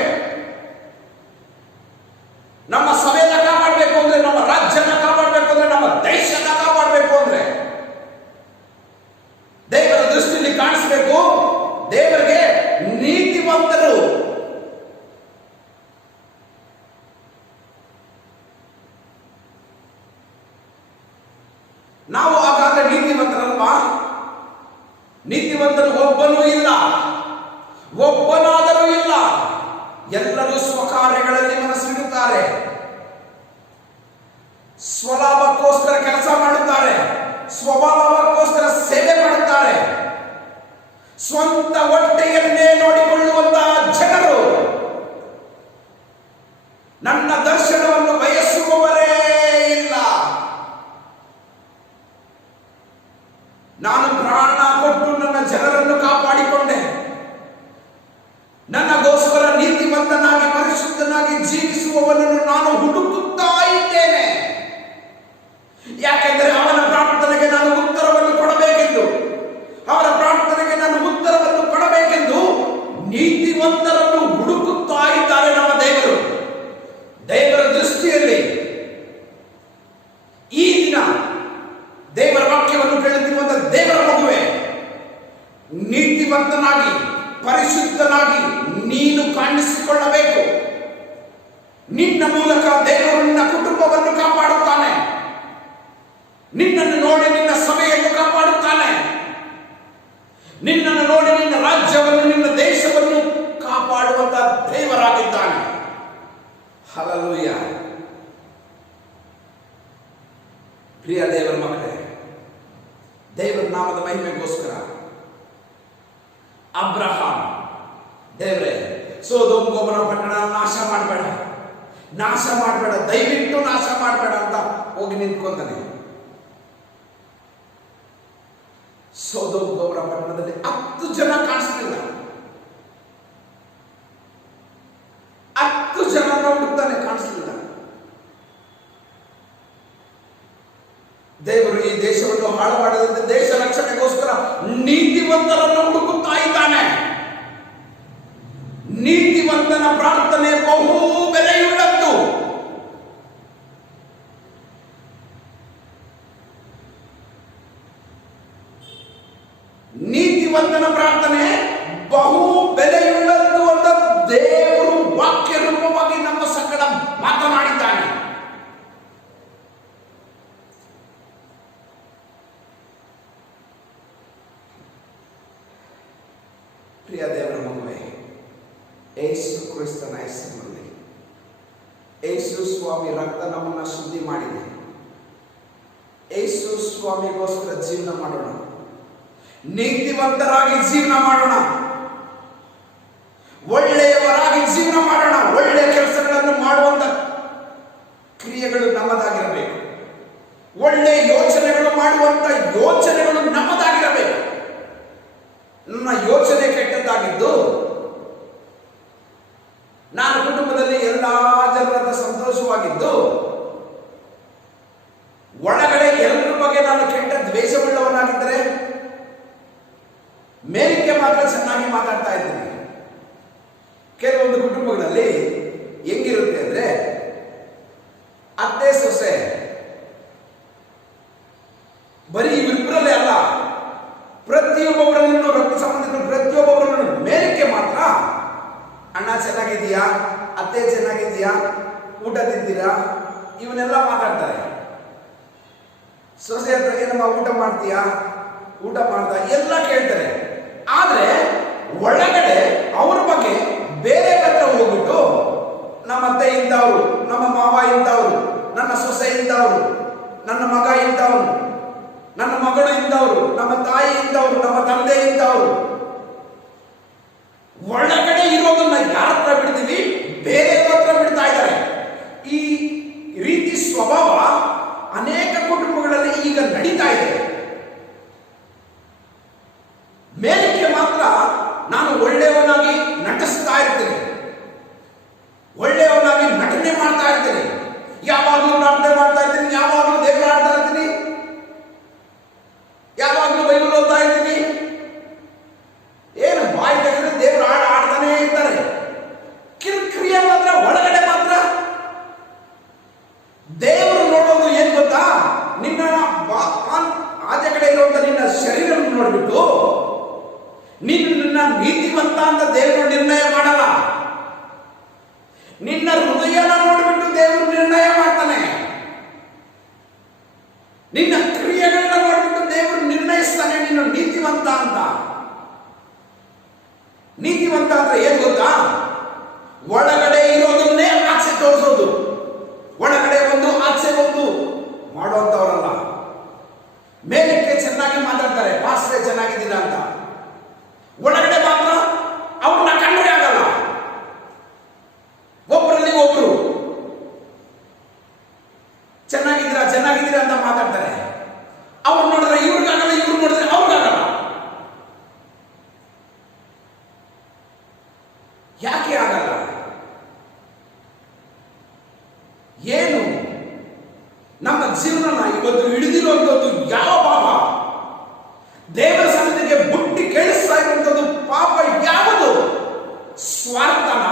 ನಮ್ಮ ಸಭೆಯನ್ನ ಕಾಪಾಡಬೇಕು ಅಂದ್ರೆ, ನಮ್ಮ ರಾಜ್ಯನ ಕಾಪಾಡಬೇಕು ಅಂದ್ರೆ, ನಮ್ಮ ದೇಶನ ಕಾಪಾಡಬೇಕು ಅಂದ್ರೆ, ದೇವರ ದೃಷ್ಟಿಯಲ್ಲಿ ಕಾಣಿಸಬೇಕು. ದೇವರಿಗೆ ನೀತಿವಂತರು, ನಾವು ಹಾಗಾದ್ರೆ ನೀತಿವಂತ ನೀತಿವಂತನು ಒಬ್ಬನೂ ಇಲ್ಲ, ಒಬ್ಬನಾದರೂ ಇಲ್ಲ. ಎಲ್ಲರೂ ಸ್ವಕಾರ್ಯಗಳಲ್ಲಿ ಮನಸ್ಸಿಡುತ್ತಾರೆ, ಸ್ವಲಾಭಕ್ಕೋಸ್ಕರ ಕೆಲಸ ಮಾಡುತ್ತಾರೆ, ಸ್ವಭಾವಕ್ಕೋಸ್ಕರ ಸೇವೆ ಮಾಡುತ್ತಾರೆ. ಸ್ವಂತ ಹೊಟ್ಟೆಯನ್ನೇ ನೋಡಿಕೊಳ್ಳುವಂತಹ ಜನರು ನನ್ನ ದರ್ಶನವನ್ನು ಬಯಸುವವರೇ ಇಲ್ಲ. ನಾನು ಪ್ರಾಣ ಕೊಟ್ಟು ನನ್ನ ಜನರನ್ನು ಕಾಪಾಡಿಕೊಂಡೆ. ನನಗೋಸ್ಕರ ನೀತಿವಂತನಾಗಿ ಪರಿಶುದ್ಧನಾಗಿ ಜೀವಿಸುವವನನ್ನು ನಾನು ಹುಡುಕುತ್ತಾ ಇದ್ದೇನೆ. ಯಾಕೆಂದರೆ ಅವನ ಪ್ರಾರ್ಥನೆಗೆ ನಾನು ಉತ್ತರವನ್ನು ಕೊಡಬೇಕೆಂದು, ಅವರ ಪ್ರಾರ್ಥನೆಗೆ ನಾನು ಉತ್ತರವನ್ನು ಕೊಡಬೇಕೆಂದು ನೀತಿವಂತರನ್ನು ಹುಡುಕುತ್ತಾ ಇದ್ದಾರೆ ನಮ್ಮ ದೇವರು. ದೇವರ ದೃಷ್ಟಿಯಲ್ಲಿ ಈ ದಿನ ದೇವರ ವಾಕ್ಯವನ್ನು ಕೇಳುತ್ತಿರುವಂತ ದೇವರ ಮಗುವೆ, ನೀತಿವಂತನಾಗಿ ಪರಿಶುದ್ಧನಾಗಿ ನೀನು ಕಾಣಿಸಿಕೊಳ್ಳಬೇಕು. ನಿನ್ನ ಮೂಲಕ ದೇವರು ನಿನ್ನ ಕುಟುಂಬವನ್ನು ಕಾಪಾಡುತ್ತಾನೆ. ನಿನ್ನನ್ನು ನೋಡಿ ನಿನ್ನ ಸಭೆಯನ್ನು ಕಾಪಾಡುತ್ತಾನೆ. ನಿನ್ನನ್ನು ನೋಡಿ ನಿನ್ನ ರಾಜ್ಯವನ್ನು, ನಿನ್ನ ದೇಶವನ್ನು ಕಾಪಾಡುವಂತ ದೇವರಾಗಿದ್ದಾನೆ. ಹಲ್ಲೆಲೂಯಾ. ಪ್ರಿಯ ದೇವರ ಮಕ್ಕಳೇ, ದೇವರ ನಾಮದ ಮಹಿಮೆಗೋಸ್ಕರ ಅಬ್ರಹಾಂ, ದೇವರೇ ಸೊದೋಮ್ ಗೊಮೋರ ಪಟ್ಟಣ ನಾಶ ಮಾಡಬೇಡ, ನಾಶ ಮಾಡಬೇಡ, ದಯವಿಟ್ಟು ನಾಶ ಮಾಡಬೇಡ ಅಂತ ಹೋಗಿ ನಿಂತ್ಕೊಂತಾನೆ. ಸೊದೋಮ್ ಗೊಮೋರ ಪಟ್ಟಣದಲ್ಲಿ 10 ಜನ ಕಾಣಿಸ್ತಿಲ್ಲ. 10 ಜನ ಹುಡುಕ್ತಾನೆ, ಕಾಣಿಸ್ಲಿಲ್ಲ. ದೇವರು ಈ ದೇಶವನ್ನು ಹಾಳು ಮಾಡದಂತೆ ದೇಶ ರಕ್ಷಣೆಗೋಸ್ಕರ ನೀತಿವಂತರನ್ನು ಹುಡುಕುತ್ತಾ ಇದ್ದಾನೆ. ನೀತಿವಂತನ ಪ್ರಾರ್ಥನೆ ಬಹು ಬೆಲೆಯುಳ್ಳದ್ದು. ನೀತಿವಂತನ ಪ್ರಾರ್ಥನೆ ಬಹು ಬೆಲೆಯುಳ್ಳದ್ದು ಅಂತ ದೇವರು ವಾಕ್ಯ ರೂಪವಾಗಿ ನಮ್ಮ ಸಂಗಡ ಮಾತನಾಡಿದ್ದಾನೆ. ಪ್ರಿಯ ದೇವರ ಮಗುವೆ, ಯೇಸು ಕ್ರಿಸ್ತನ ಹೆಸರಿನಲ್ಲಿ ಯೇಸು ಸ್ವಾಮಿ ರಕ್ತ ನಮ್ಮನ್ನು ಶುದ್ಧಿ ಮಾಡಿದೆ. ಯೇಸು ಸ್ವಾಮಿಗೋಸ್ಕರ ಜೀವನ ಮಾಡೋಣ, ನೀತಿವಂತರಾಗಿ ಜೀವನ ಮಾಡೋಣ, ಒಳ್ಳೆಯವರಾಗಿ ಜೀವನ ಮಾಡೋಣ. ಒಳ್ಳೆಯ ಕೆಲಸಗಳನ್ನು ಮಾಡುವಂತ ಕ್ರಿಯೆಗಳು ನಮ್ಮದಾಗಿರಬೇಕು. ಒಳ್ಳೆಯ ಯೋಚನೆಗಳು ಮಾಡುವಂತ ಯೋಚನೆಗಳು ನಮ್ಮದಾಗಿರಬೇಕು. ನನ್ನ ಯೋಚನೆ ಕೆಟ್ಟದ್ದಾಗಿದ್ದು ನಾನು ಕುಟುಂಬದಲ್ಲಿ ಎಲ್ಲಾ ಜನರ ಸಂತೋಷವಾಗಿದ್ದು ಒಳಗಡೆ ಎಲ್ಲರ ಬಗ್ಗೆ ನಾನು ಕೆಟ್ಟ ದ್ವೇಷವುಳ್ಳವನಾಗಿದ್ದರೆ ಮೇಲಿಗೆ ಮಾತ್ರ ಚೆನ್ನಾಗಿ ಮಾತಾಡ್ತಾ ಇದ್ದೀನಿ. ಕೆಲವೊಂದು ಕುಟುಂಬಗಳಲ್ಲಿ ಹೆಂಗಿರುತ್ತೆ ಅಂದ್ರೆ ಅತ್ತೆ ಸೊಸೆ ಬರೀ ಇಬ್ಬರಲ್ಲೇ ಅಲ್ಲ, ಪ್ರತಿಯೊಬ್ಬೊಬ್ಬರನ್ನು ರಕ್ತ ಸಂಬಂಧಿಕರು ಪ್ರತಿಯೊಬ್ಬೊಬ್ಬರನ್ನು ಮೇಲಕ್ಕೆ ಮಾತ್ರ ಅಣ್ಣ ಚೆನ್ನಾಗಿದೆಯಾ, ಅತ್ತೆ ಚೆನ್ನಾಗಿದೆಯಾ, ಊಟ ತಿಂತೀರಾ, ಇವನ್ನೆಲ್ಲ ಮಾತಾಡ್ತಾರೆ. ಸೊಸೆ ಹತ್ರ ಏನಮ್ಮ ಊಟ ಮಾಡ್ತೀಯಾ, ಊಟ ಮಾಡ್ದ ಎಲ್ಲ ಕೇಳ್ತಾರೆ. ಆದ್ರೆ ಒಳಗಡೆ ಅವ್ರ ಬಗ್ಗೆ ಬೇರೆ ಹತ್ರ ಹೋಗ್ಬಿಟ್ಟು ನಮ್ಮ ಅತ್ತೆ ಇಂಥವ್ರು, ನಮ್ಮ ಮಾವ ಇಂಥವ್ರು, ನನ್ನ ಸೊಸೆ ಇಂಥವ್ರು, ನನ್ನ ಮಗ ಇಂಥವ್ರು, ನನ್ನ ಮಗಳು ಇಂಥವ್ರು, ನಮ್ಮ ತಾಯಿ ಇಂಥವ್ರು, ನಮ್ಮ ತಂದೆ ಇಂಥವ್ರು, ಒಳಗಡೆ ಇರೋದನ್ನ ಯಾರ ಹತ್ರ ಬಿಡ್ತೀವಿ, ಬೇರೆ ಹತ್ರ ಬಿಡ್ತಾ ಇದ್ದಾರೆ. ಈ ರೀತಿ ಸ್ವಭಾವ ಅನೇಕ ಕುಟುಂಬಗಳಲ್ಲಿ ಈಗ ನಡೀತಾ ಇದೆ. ಮೇಲಕ್ಕೆ ಮಾತ್ರ ನಾನು ಒಳ್ಳೆಯವನಾಗಿ ನಟಿಸ್ತಾ ಇರ್ತೇನೆ, ಒಳ್ಳೆಯವನಾಗಿ ನಟನೆ ಮಾಡ್ತಾ ಇರ್ತೇನೆ, ಯಾವಾಗಲೂ ಪ್ರಾರ್ಥನೆ ಮಾಡ್ತಾ ಇರ್ತೀನಿ, ಯಾವಾಗಲೂ ದೇವರ ಆಡ್ತಾ ಇರ್ತೀನಿ, ಯಾವಾಗಲೂ ಬೈಬಲ್ ಓದ್ತಾ ಇರ್ತೀನಿ. ಏನು ಬಾಯಿ ತೆಗೆದ್ರೆ ದೇವರು ಆಡ್ತಾನೆ ಇರ್ತಾರೆ. ಕಿರಿಕ್ರಿಯೆ ಮಾತ್ರ ಒಳಗಡೆ ಮಾತ್ರ. ದೇವರು ನೋಡೋದು ಏನ್ ಗೊತ್ತಾ, ನಿನ್ನ ಆಚೆ ಕಡೆ ಇರುವಂತ ನಿನ್ನ ಶರೀರ ನೋಡ್ಬಿಟ್ಟು ನಿನ್ನ ನೀತಿವಂತ ಅಂತ ದೇವರು ನಿರ್ಣಯ ಮಾಡಲ್ಲ. ನಿನ್ನ ಹೃದಯನ ನೋಡ್ಬಿಟ್ಟು ದೇವರು ನಿರ್ಣಯ ಮಾಡ್ತಾನೆ. ನಿನ್ನ ಕ್ರಿಯೆಗಳನ್ನ ನೋಡ್ಬಿಟ್ಟು ದೇವರು ನಿರ್ಣಯಿಸ್ತಾನೆ ನೀನು ನೀತಿವಂತ ಅಂತ. ನೀತಿವಂತ ಅಂದ್ರೆ ಏನ್ ಗೊತ್ತಾ? ಒಳಗಡೆ ಇರೋದನ್ನೇ ಆಚೆ ತೋರಿಸೋದು. ಒಳಗಡೆ ಒಂದು ಆಚೆ ಒಂದು ಮಾಡುವಂತವರಲ್ಲ. ಮೇಲಕ್ಕೆ ಚೆನ್ನಾಗಿ ಮಾತಾಡ್ತಾರೆ, ಪಾಸ್ಟ್ರೆ ಚೆನ್ನಾಗಿದ್ದೀರಾ ಅಂತ. ಒಳಗಡೆ ಮಾತ್ರ ಅವ್ರನ್ನ ಕಂಡ್ರೆ ಆಗಲ್ಲ. ಒಬ್ಬರಲ್ಲಿ ಒಬ್ರು ಚೆನ್ನಾಗಿದ್ದೀರಾ ಚೆನ್ನಾಗಿದ್ದೀರಾ ಅಂತ ಮಾತಾಡ್ತಾರೆ. ಅವ್ರು ನೋಡಿದ್ರೆ ಇವ್ರಿಗಾಗಲ್ಲ, ಇವ್ರು ನೋಡಿದ್ರೆ ಅವ್ರಿಗಾಗಲ್ಲ. ಯಾಕೆ ಆಗಲ್ಲ? ಏನು ನಮ್ಮ ಜೀವನ ಇವತ್ತು ಹಿಡಿದಿರುವಂಥದ್ದು ಯಾವ ಪಾಪ? ದೇವರ ಸನ್ನಿಧಿಗೆ ಮುಟ್ಟಿ ಕೇಳಿಸ್ತಾ ಇರುವಂಥದ್ದು ಪಾಪ ಯಾವುದು? ಸ್ವಾರ್ಥನ?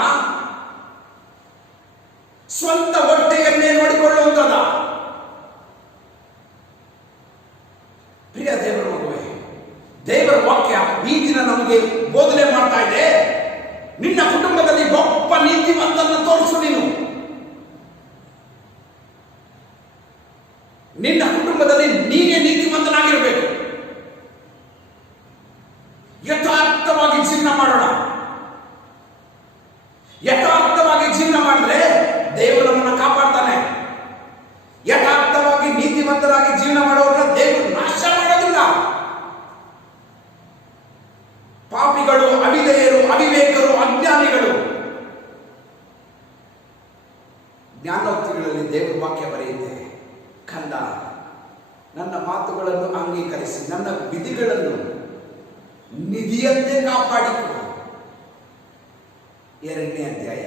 ಸ್ವಂತ ಹೊಟ್ಟೆಯನ್ನೇ ನೋಡಿಕೊಳ್ಳುವಂಥದ? ಪ್ರಿಯ ದೇವರ ಮಗುವೆ, ದೇವರ ವಾಕ್ಯ ಈ ದಿನ ನಮಗೆ ಬೋಧನೆ ಮಾಡ್ತಾ ಇದೆ. ನಿನ್ನ ಕುಟುಂಬದಲ್ಲಿ ಒಬ್ಬ ನೀತಿವಂತನ್ನು ತೋರಿಸು. ನಿನ್ನ ಕುಟುಂಬದಲ್ಲಿ ನೀನೇ ನೀತಿವಂತನಾಗಿರಬೇಕು. ಯಥಾರ್ಥವಾಗಿ ಜೀವನ ಮಾಡೋಣ. ಯಥಾರ್ಥವಾಗಿ ಜೀವನ ಮಾಡಿದ್ರೆ ದೇವರು ನಮ್ಮನ್ನು ಕಾಪಾಡ್ತಾನೆ. ಯಥಾರ್ಥವಾಗಿ ನೀತಿವಂತರಾಗಿ ಜೀವನ ಮಾಡೋರನ್ನ ದೇವರು ನಾಶ ಮಾಡೋದಿಲ್ಲ. ಪಾಪಿಗಳು, ಅವಿಧೇಯರು, ಅವಿವೇಕರು, ಅಜ್ಞಾನಿಗಳು. ಜ್ಞಾನೋಕ್ತಿಗಳಲ್ಲಿ ದೇವರ ವಾಕ್ಯ ಬರೆಯುತ್ತೆ, ಕಂದ ನನ್ನ ಮಾತುಗಳನ್ನು ಅಂಗೀಕರಿಸಿ ನನ್ನ ವಿಧಿಗಳನ್ನು ನಿಧಿಯಂತೆ ಕಾಪಾಡಿಕೊ. 2ನೇ ಅಧ್ಯಾಯ,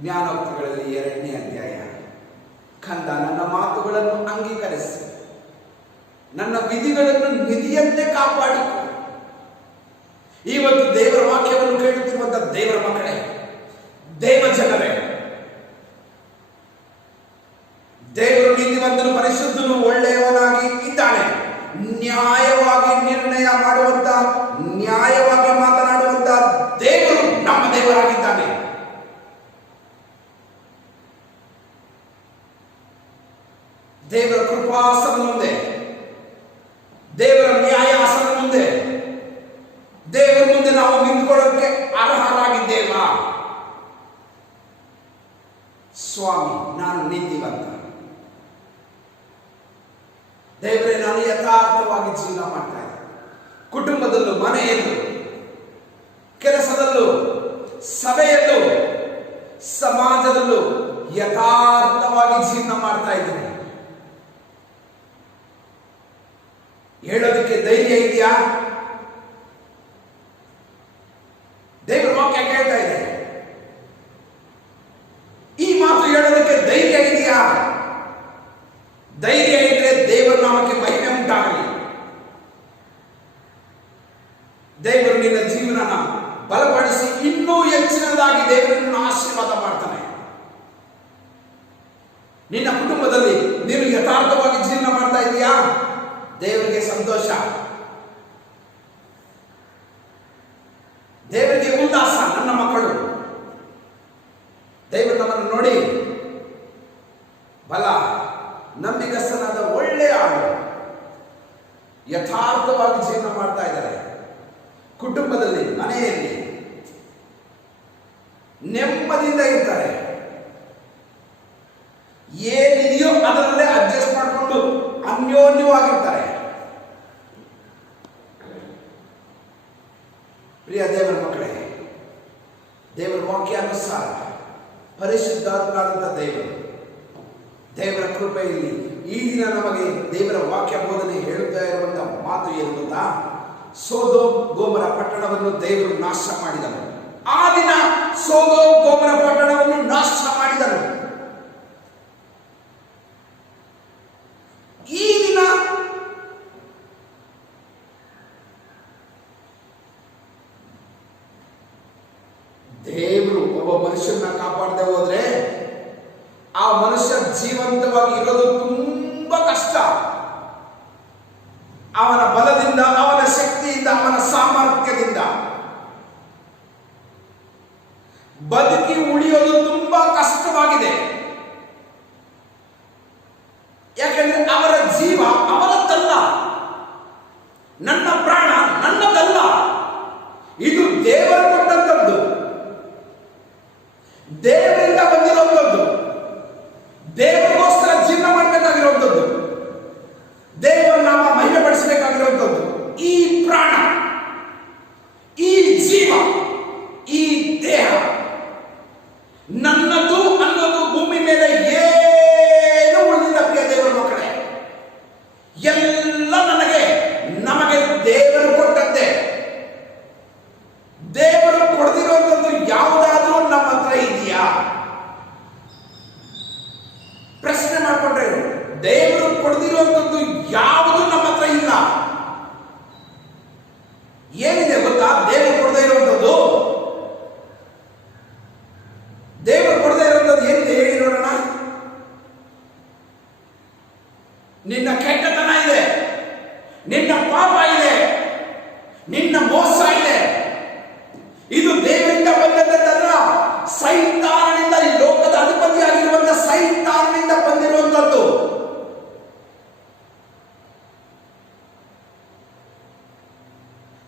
ಜ್ಞಾನೋಕ್ತಿಗಳಲ್ಲಿ 2ನೇ ಅಧ್ಯಾಯ. ಕಂದ ನನ್ನ ಮಾತುಗಳನ್ನು ಅಂಗೀಕರಿಸಿ ನನ್ನ ವಿಧಿಗಳನ್ನು ನಿಧಿಯಂತೆ ಕಾಪಾಡಿಕೊ. ಇವತ್ತು ದೇವರ ವಾಕ್ಯವನ್ನು ಕೇಳುತ್ತಿರುವಂತಹ ದೇವರ ಮಕ್ಕಳೇ, ದೇವ ಜನರೇ, ದೇವರು ನೀತಿವಂತನು, ಪರಿಶುದ್ಧನು, ಒಳ್ಳೆಯವನಾಗಿ ಇದ್ದಾನೆ. ನ್ಯಾಯವಾಗಿ ನಿರ್ಣಯ ಮಾಡುವಂತ, ನ್ಯಾಯವಾಗಿ ಮಾತನಾಡುವಂತ ದೇವರು ನಮ್ಮ ದೇವರಾಗಿದ್ದಾನೆ. ದೇವರ ಕೃಪಾಸನ ಮುಂದೆ, ದೇವರ ನ್ಯಾಯಾಸನ ಮುಂದೆ, ದೇವರ ಮುಂದೆ ನಾವು ನಿಂತ್ಕೊಳ್ಳೋಕೆ ಅರ್ಹರಾಗಿದ್ದೇವಾ? ಸ್ವಾಮಿ, ನಾನು ನೀತಿವಂತ. ದೇವರೇ, ನಾನು ಯಥಾರ್ಥವಾಗಿ ಜೀವನ ಮಾಡ್ತಾ ಇದ್ದೆ. ಕುಟುಂಬದಲ್ಲೂ, ಮನೆಯಲ್ಲೂ, ಕೆಲಸದಲ್ಲೂ, ಸಭೆಯಲ್ಲೂ, ಸಮಾಜದಲ್ಲೂ ಯಥಾರ್ಥವಾಗಿ ಜೀವನ ಮಾಡ್ತಾ ಇದ್ದೇನೆ. ಹೇಳೋದಕ್ಕೆ ಧೈರ್ಯ ಇದೆಯಾ? ದೇವರ ವಾಕ್ಯ ಕೇಳ್ತಾ ಇದೆ. ಈ ಮಾತು ಹೇಳೋದಕ್ಕೆ ಧೈರ್ಯ ಇದೆಯಾ? ಧೈರ್ಯ ಇದ್ರೆ ದೇವರ ನಾಮಕ್ಕೆ ಮಹಿಮೆ ಉಂಟಾಗಲಿ. ದೇವರು ನಿನ್ನ ಜೀವನನ ಬಲಪಡಿಸಿ ಇನ್ನೂ ಹೆಚ್ಚಿನದಾಗಿ ದೇವರನ್ನು ಆಶೀರ್ವಾದ ಮಾಡ್ತಾನೆ. ನಿನ್ನ ಕುಟುಂಬದಲ್ಲಿ ನೀನು ಯಥಾರ್ಥವಾಗಿ ಜೀವನ ಮಾಡ್ತಾ ಇದೀಯಾ? ದೇವರಿಗೆ ಸಂತೋಷ, ದೇವರಿಗೆ ಉಲ್ಲಾಸ. ನನ್ನ ಮಕ್ಕಳು ದೇವರು ನಮ್ಮನ್ನು ನೋಡಿ ಬಲ ನಂಬಿಕಸ್ಥನಾದ ಒಳ್ಳೆಯ ಆಳು, ಯಥಾರ್ಥವಾಗಿ ಜೀವನ ಮಾಡ್ತಾ ಇದ್ದಾರೆ. ಕುಟುಂಬದಲ್ಲಿ, ಮನೆಯಲ್ಲಿ ನೆಮ್ಮದಿಯಿಂದ ಇರ್ತಾರೆ. ಏನಿದೆಯೋ ಅದರಲ್ಲೇ ಅಡ್ಜಸ್ಟ್ ಮಾಡಿಕೊಂಡು ಅನ್ಯೋನ್ಯವಾಗಿರ್ತಾರೆ. ಪ್ರಿಯ ದೇವರ ಮಕ್ಕಳೇ, ದೇವರ ವಾಕ್ಯಾನುಸಾರ ಪರಿಶುದ್ಧಾತ್ಮನಾದಂಥ ದೇವರ ಕೃಪೆಯಲ್ಲಿ ಈ ದಿನ ನಮಗೆ ದೇವರ ವಾಕ್ಯ ಬೋಧನೆ ಹೇಳುತ್ತಾ ಇರುವಂತಹ ಮಾತು ಏನು ಗೊತ್ತಾ? ಸೊದೋಮ್ ಗೋಮರ ಪಟ್ಟಣವನ್ನು ದೇವರು ನಾಶ ಮಾಡಿದನು. ಆ ದಿನ ಸೊದೋಮ್ ಗೋಮರ ಪಟ್ಟಣವನ್ನು ನಾಶ ಮಾಡಿದನು. ಈ ದಿನ ದೇವರು ಒಬ್ಬ ಮನುಷ್ಯನ ಕಾಪಾಡದೆ ಹೋದ್ರೆ ಆ ಮನುಷ್ಯ ಜೀವಂತವಾಗಿ ಇರೋದು ತುಂಬಾ ಕಷ್ಟ. ಅವನ ಬಲದಿಂದ, ಅವನ ಶಕ್ತಿಯಿಂದ, ಅವನ ಸಾಮರ್ಥ್ಯದಿಂದ ಬದುಕಿ ಉಳಿಯೋದು ತುಂಬಾ ಕಷ್ಟವಾಗಿದೆ. ಯಾಕೆಂದ್ರೆ ಅವರ ಜೀವ ಅವನದ್ದಲ್ಲ, ನನ್ನ ಪ್ರಾಣ ನನ್ನದಲ್ಲ, ಇದು ದೇವರ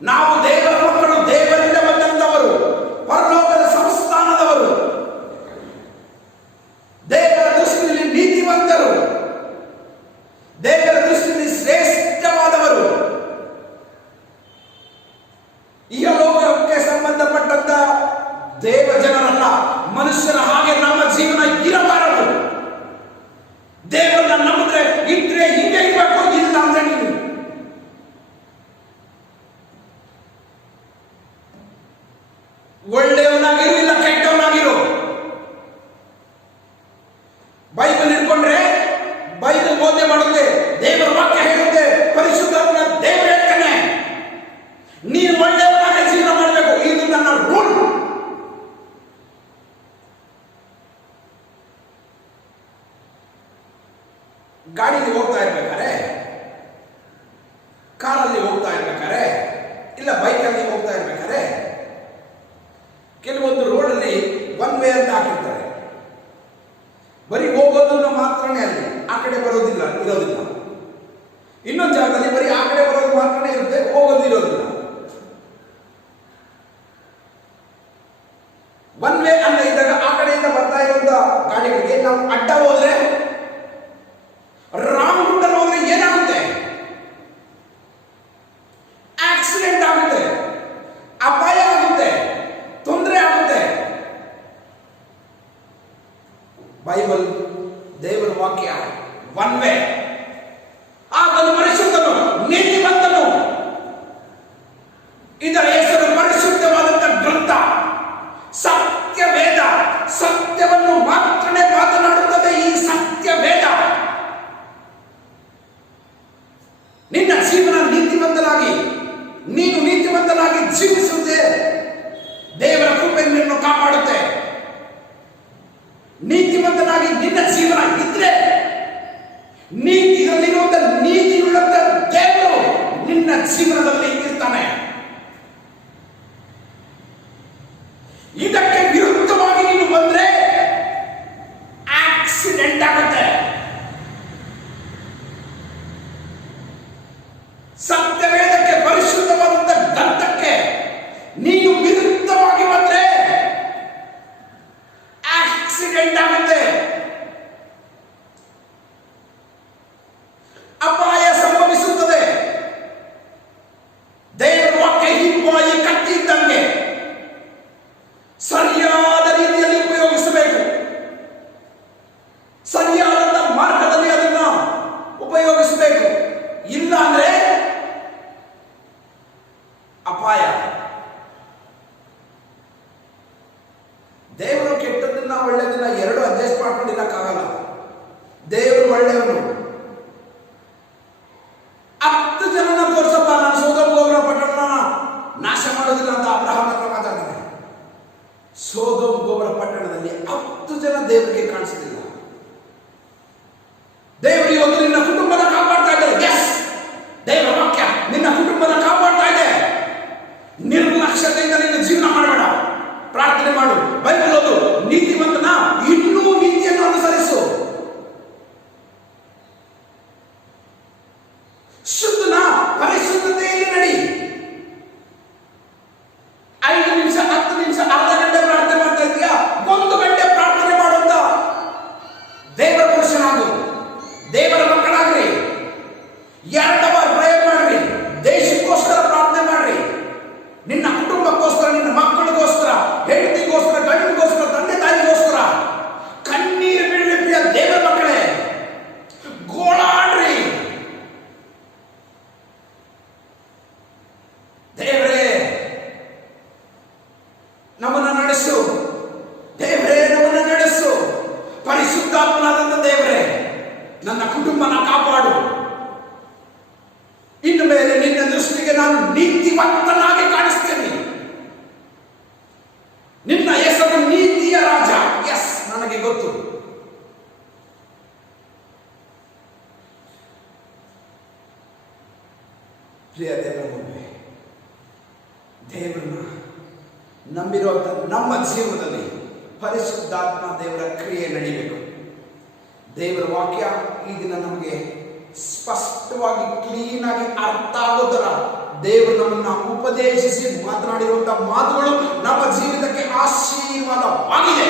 ನಾವು ದೇವರ ಮಕ್ಕಳು, ದೇವರಿಂದ ಬಂದಂತವರು, ಪರಲೋಕದ ಸಂಸ್ಥಾನದವರು, ದೇವರ ದೃಷ್ಟಿಯಲ್ಲಿ ನೀತಿವಂತರು, ದೇವರ ದೃಷ್ಟಿಯಲ್ಲಿ ಶ್ರೇಷ್ಠವಾದವರು. ಈ ಲೋಕಕ್ಕೆ ಸಂಬಂಧಪಟ್ಟಂತ ದೇವ ಜನರಲ್ಲ. ಮನುಷ್ಯರ ಹಾಗೆ ನಮ್ಮ ಜೀವನ ಇರಬಾರದು. ದೇವರನ್ನ ನಂಬಿದ್ರೆ ಇದ್ರೆ ಹಿಂಗೆ ಇರಬೇಕು, ಇಲ್ಲ ಅಂದ್ರೆ ನೀನು ಒಳ್ಳೆಯವನಾಗಿರು, ಇಲ್ಲ ಕೆಟ್ಟವನಾಗಿರು. ಬೈಬಲ್ ಇಟ್ಕೊಂಡ್ರೆ ಬೈಬಲ್ ಬೋಧನೆ ಮಾಡುತ್ತೆ, ದೇವರ ವಾಕ್ಯ ಹೇಳುತ್ತೆ, ಪರಿಶುದ್ಧಾತ್ಮ ದೇವರು ಹೇಳ್ತಾನೆ ನೀನು ಒಳ್ಳೆಯವನಾಗಿ ಜೀವನ ಮಾಡಬೇಕು. ಇದು ನನ್ನ ರೂಲ್. ಗಾಡಿಯಲ್ಲಿ ಹೋಗ್ತಾ ಇರ್ಬೇಕಾರೆ, ಕಾರಲ್ಲಿ ಹೋಗ್ತಾ ಇರ್ಬೇಕಾರೆ, ಇಲ್ಲ ಬೈಕಲ್ಲಿ ಹೋಗ್ತಾ ಇರ್ಬೇಕಾರೆ, ಕೆಲವೊಂದು ರೋಡಲ್ಲಿ ಒನ್ ವೇ ಅಂತ ಹಾಕಿರ್ತಾರೆ. ಬರೀ ಹೋಗೋದನ್ನ ಮಾತ್ರನೇ ಅಲ್ಲಿ, ಆ ಕಡೆ ಇರೋದಿಲ್ಲ. ಇನ್ನೊಂದು ಜಾಗದಲ್ಲಿ ಬರೀ ಆ ಕಡೆ ಬರೋದು ಮಾತ್ರನೇ ಇರುತ್ತೆ, ಹೋಗೋದು ಇರೋದಿಲ್ಲ. ಒನ್ ವೇ ಅಂತ ಇದ್ದಾಗ ಆ ಕಡೆಯಿಂದ ಬರ್ತಾ ಇರುವಂತ ಗಾಡಿಗಳಿಗೆ ನಾವು ಅಡ್ಡ ಹೋದ್ರೆ, ರಾಂಗ್ ರೂಟ್ ಅಲ್ಲಿ ಹೋದ್ರೆ ಏನಾಗುತ್ತೆ? ಆಕ್ಸಿಡೆಂಟ್ ಆಗುತ್ತೆ, ಅಪಾಯ ಆಗುತ್ತೆ, ತೊಂದರೆ ಆಗುತ್ತೆ. ಬೈಬಲ್ ದೇವರ ವಾಕ್ಯ ಒನ್ ವೇ. ಆತನು ಪರಿಶುದ್ಧನು, ನೀತಿವಂತನು. ಇದರ ಹೆಸರು ಪರಿಶುದ್ಧವಾದಂತಹ ಗ್ರಂಥ, ಸತ್ಯ ವೇದ. ಸತ್ಯವನ್ನು ಮಾತ್ರನೇ ಮಾತನಾಡುತ್ತದೆ ಈ ಸತ್ಯ ವೇದ. ನಿನ್ನ ಜೀವನ ನೀತಿವಂತನಾಗಿ, ನೀನು ನೀತಿವಂತನಾಗಿ ಜೀವಿಸುತ್ತೆ, ದೇವರ ಕೃಪೆ ನಿನ್ನನ್ನು ಕಾಪಾಡುತ್ತೆ. ನೀತಿವಂತನಾಗಿ ನಿನ್ನ ಜೀವನ ಇದ್ರೆ, ನೀತಿಯಲ್ಲಿರುವಂತ ನೀತಿಯುಳ್ಳಂತ ದೇವರು ನಿನ್ನ ಜೀವನದಲ್ಲಿ ಇರ್ತಾನೆ. ಇದಕ್ಕೆ ವಿರುದ್ಧವಾಗಿ ನೀನು ಬಂದ್ರೆ ಆಕ್ಸಿಡೆಂಟ್ ಆಗುತ್ತೆ. ಸತ್ಯವೇದಕ್ಕೆ, ಪರಿಶುದ್ಧವಾದಂತ ಗ್ರಂಥಕ್ಕೆ ನೀನು ವಿರುದ್ಧವಾಗಿ ಬಂದ್ರೆ ಆಕ್ಸಿಡೆಂಟ್ ಆಗುತ್ತೆ, ಅಪಾಯ ಸಂಭವಿಸುತ್ತದೆ. ದೇವರ ವಾಕ್ಯ ಹಿಂಬಾಯಿ ಕತ್ತಿ ಇದ್ದಂಗೆ ಸರಿಯಾದ ರೀತಿಯಲ್ಲಿ ಉಪಯೋಗಿಸಬೇಕು. ಸರಿಯಾದ ಮಾರ್ಗದಲ್ಲಿ ಅದನ್ನ ಉಪಯೋಗಿಸಬೇಕು. ಇಲ್ಲ ಅಂದ್ರೆ ಅಪಾಯ. ದೇವರು ಕೆಟ್ಟದನ್ನ ಒಳ್ಳೆದನ್ನ ಎರಡು ಅಡ್ಜಸ್ಟ್ ಮಾಡ್ಕೊಂಡಿರಕ್ಕಾಗಲ್ಲ. ದೇವರು ಒಳ್ಳೆಯವನು. 10 ಜನನ ತೋರಿಸಪ್ಪ, ನಾನು ಸೊದೋಮ್ ಗೊಮೋರ ಪಟ್ಟಣನ ನಾಶ ಮಾಡೋದಿಲ್ಲ ಅಂತ ಅಬ್ರಹಾಂ ಹತ್ರ ಮಾತಾಡ್ತಾನೆ. ಸೊದೋಮ್ ಗೊಮೋರ ಪಟ್ಟಣದಲ್ಲಿ 10 ಜನ ದೇವರಿಗೆ ಕಾಣಿಸ್ತಿಲ್ಲ. ದೇವರು ಇವತ್ತು ನಿನ್ನ ಕುಟುಂಬನ ಕಾಪಾಡ್ತಾ ಇದ್ದಾರೆ. ಎಸ್, ದೇವರ ವಾಕ್ಯ ನಿನ್ನ ಕುಟುಂಬನ ಕಾಪಾಡ್ತಾ ಇದೆ. ನಿರ್ಲಕ್ಷ್ಯತೆಯಿಂದ ನಿನ್ನ ಜೀವನ ಮಾಡಬೇಡ. ಪ್ರಾರ್ಥನೆ ಮಾಡು, ಬೈಬಲ್ ಓದು, ನೀತಿವಂತನ ಇನ್ನೂ ನೀತಿಯನ್ನು ಅನುಸರಿಸು. ಶುದ್ಧನ ಪರಿಶುದ್ಧತೆಯಲ್ಲಿ ನಡಿ. 5 ನಿಮಿಷ, 10 ನಿಮಿಷ, ಅರ್ಧ ಗಂಟೆ ಪ್ರಾರ್ಥನೆ ಮಾಡ್ತಾ ಇದೀಯಾ, 1 ಗಂಟೆ ಪ್ರಾರ್ಥನೆ ಮಾಡುವಂತ ದೇವರ ಪುರುಷನಾಗು. ದೇವರ ಮಕ್ಕಳಾಗ್ರಿ. 2 ಬಾರಿ ಪ್ರೇಯರ್ ಮಾಡ್ರಿ. ದೇಶಕ್ಕೋಸ್ಕರ ಪ್ರಾರ್ಥನೆ ಮಾಡ್ರಿ. ನಿನ್ನ ಕುಟುಂಬಕ್ಕೋಸ್ಕರ, ನಿನ್ನ ಮಕ್ಕಳಿಗೋಸ್ಕರ, ಹೆಂಡತಿಗೋಸ್ಕರ, ಗಂಡನಿಗೋಸ್ಕರ, ತಂದೆ ತಾಯಿಗೋಸ್ಕರ ಕಣ್ಣೀರು ಬೀಳಲಿ. ಪ್ರಿಯ ದೇವರ ಮಕ್ಕಳೇ, ಗೋಳಾಡ್ರಿ. ದೇವರೇ ನಮ್ಮನ್ನ ನಡೆಸು, ದೇವರೇ ನಮ್ಮನ್ನ ನಡೆಸು. ಪರಿಶುದ್ಧಾತ್ಮನಾದಂತ ದೇವರೇ ನನ್ನ ಕುಟುಂಬನ ಕಾಪಾಡು. ಇನ್ನು ಮೇಲೆ ನಿನ್ನ ದೃಷ್ಟಿಗೆ ನಾನು ನೀತಿವಂತನಾಗಿ ಕಾಣಿಸ್ತೇನೆ. ನಿನ್ನ ಹೆಸರು ನೀತಿಯ ರಾಜ. ಎಸ್, ನನಗೆ ಗೊತ್ತು. ಪ್ರಿಯ ದೇವರ ಮಗುವೇ, ದೇವರನ್ನ ನಂಬಿರುವಂತ ನಮ್ಮ ಜೀವನದಲ್ಲಿ ಪರಿಶುದ್ಧಾತ್ಮ ದೇವರ ಕ್ರಿಯೆ ನಡೀಬೇಕು. ದೇವರ ವಾಕ್ಯ ಈ ದಿನ ನಮಗೆ ಸ್ಪಷ್ಟವಾಗಿ ಕ್ಲೀನ್ ಆಗಿ ಅರ್ಥ ಆಗೋದರ ದೇವರು ನಮ್ಮನ್ನ ಉಪದೇಶಿಸಿ ಮಾತನಾಡಿರುವಂತಹ ಮಾತುಗಳು ನಮ್ಮ ಜೀವಿತಕ್ಕೆ ಆಶೀರ್ವಾದವಾಗಿದೆ.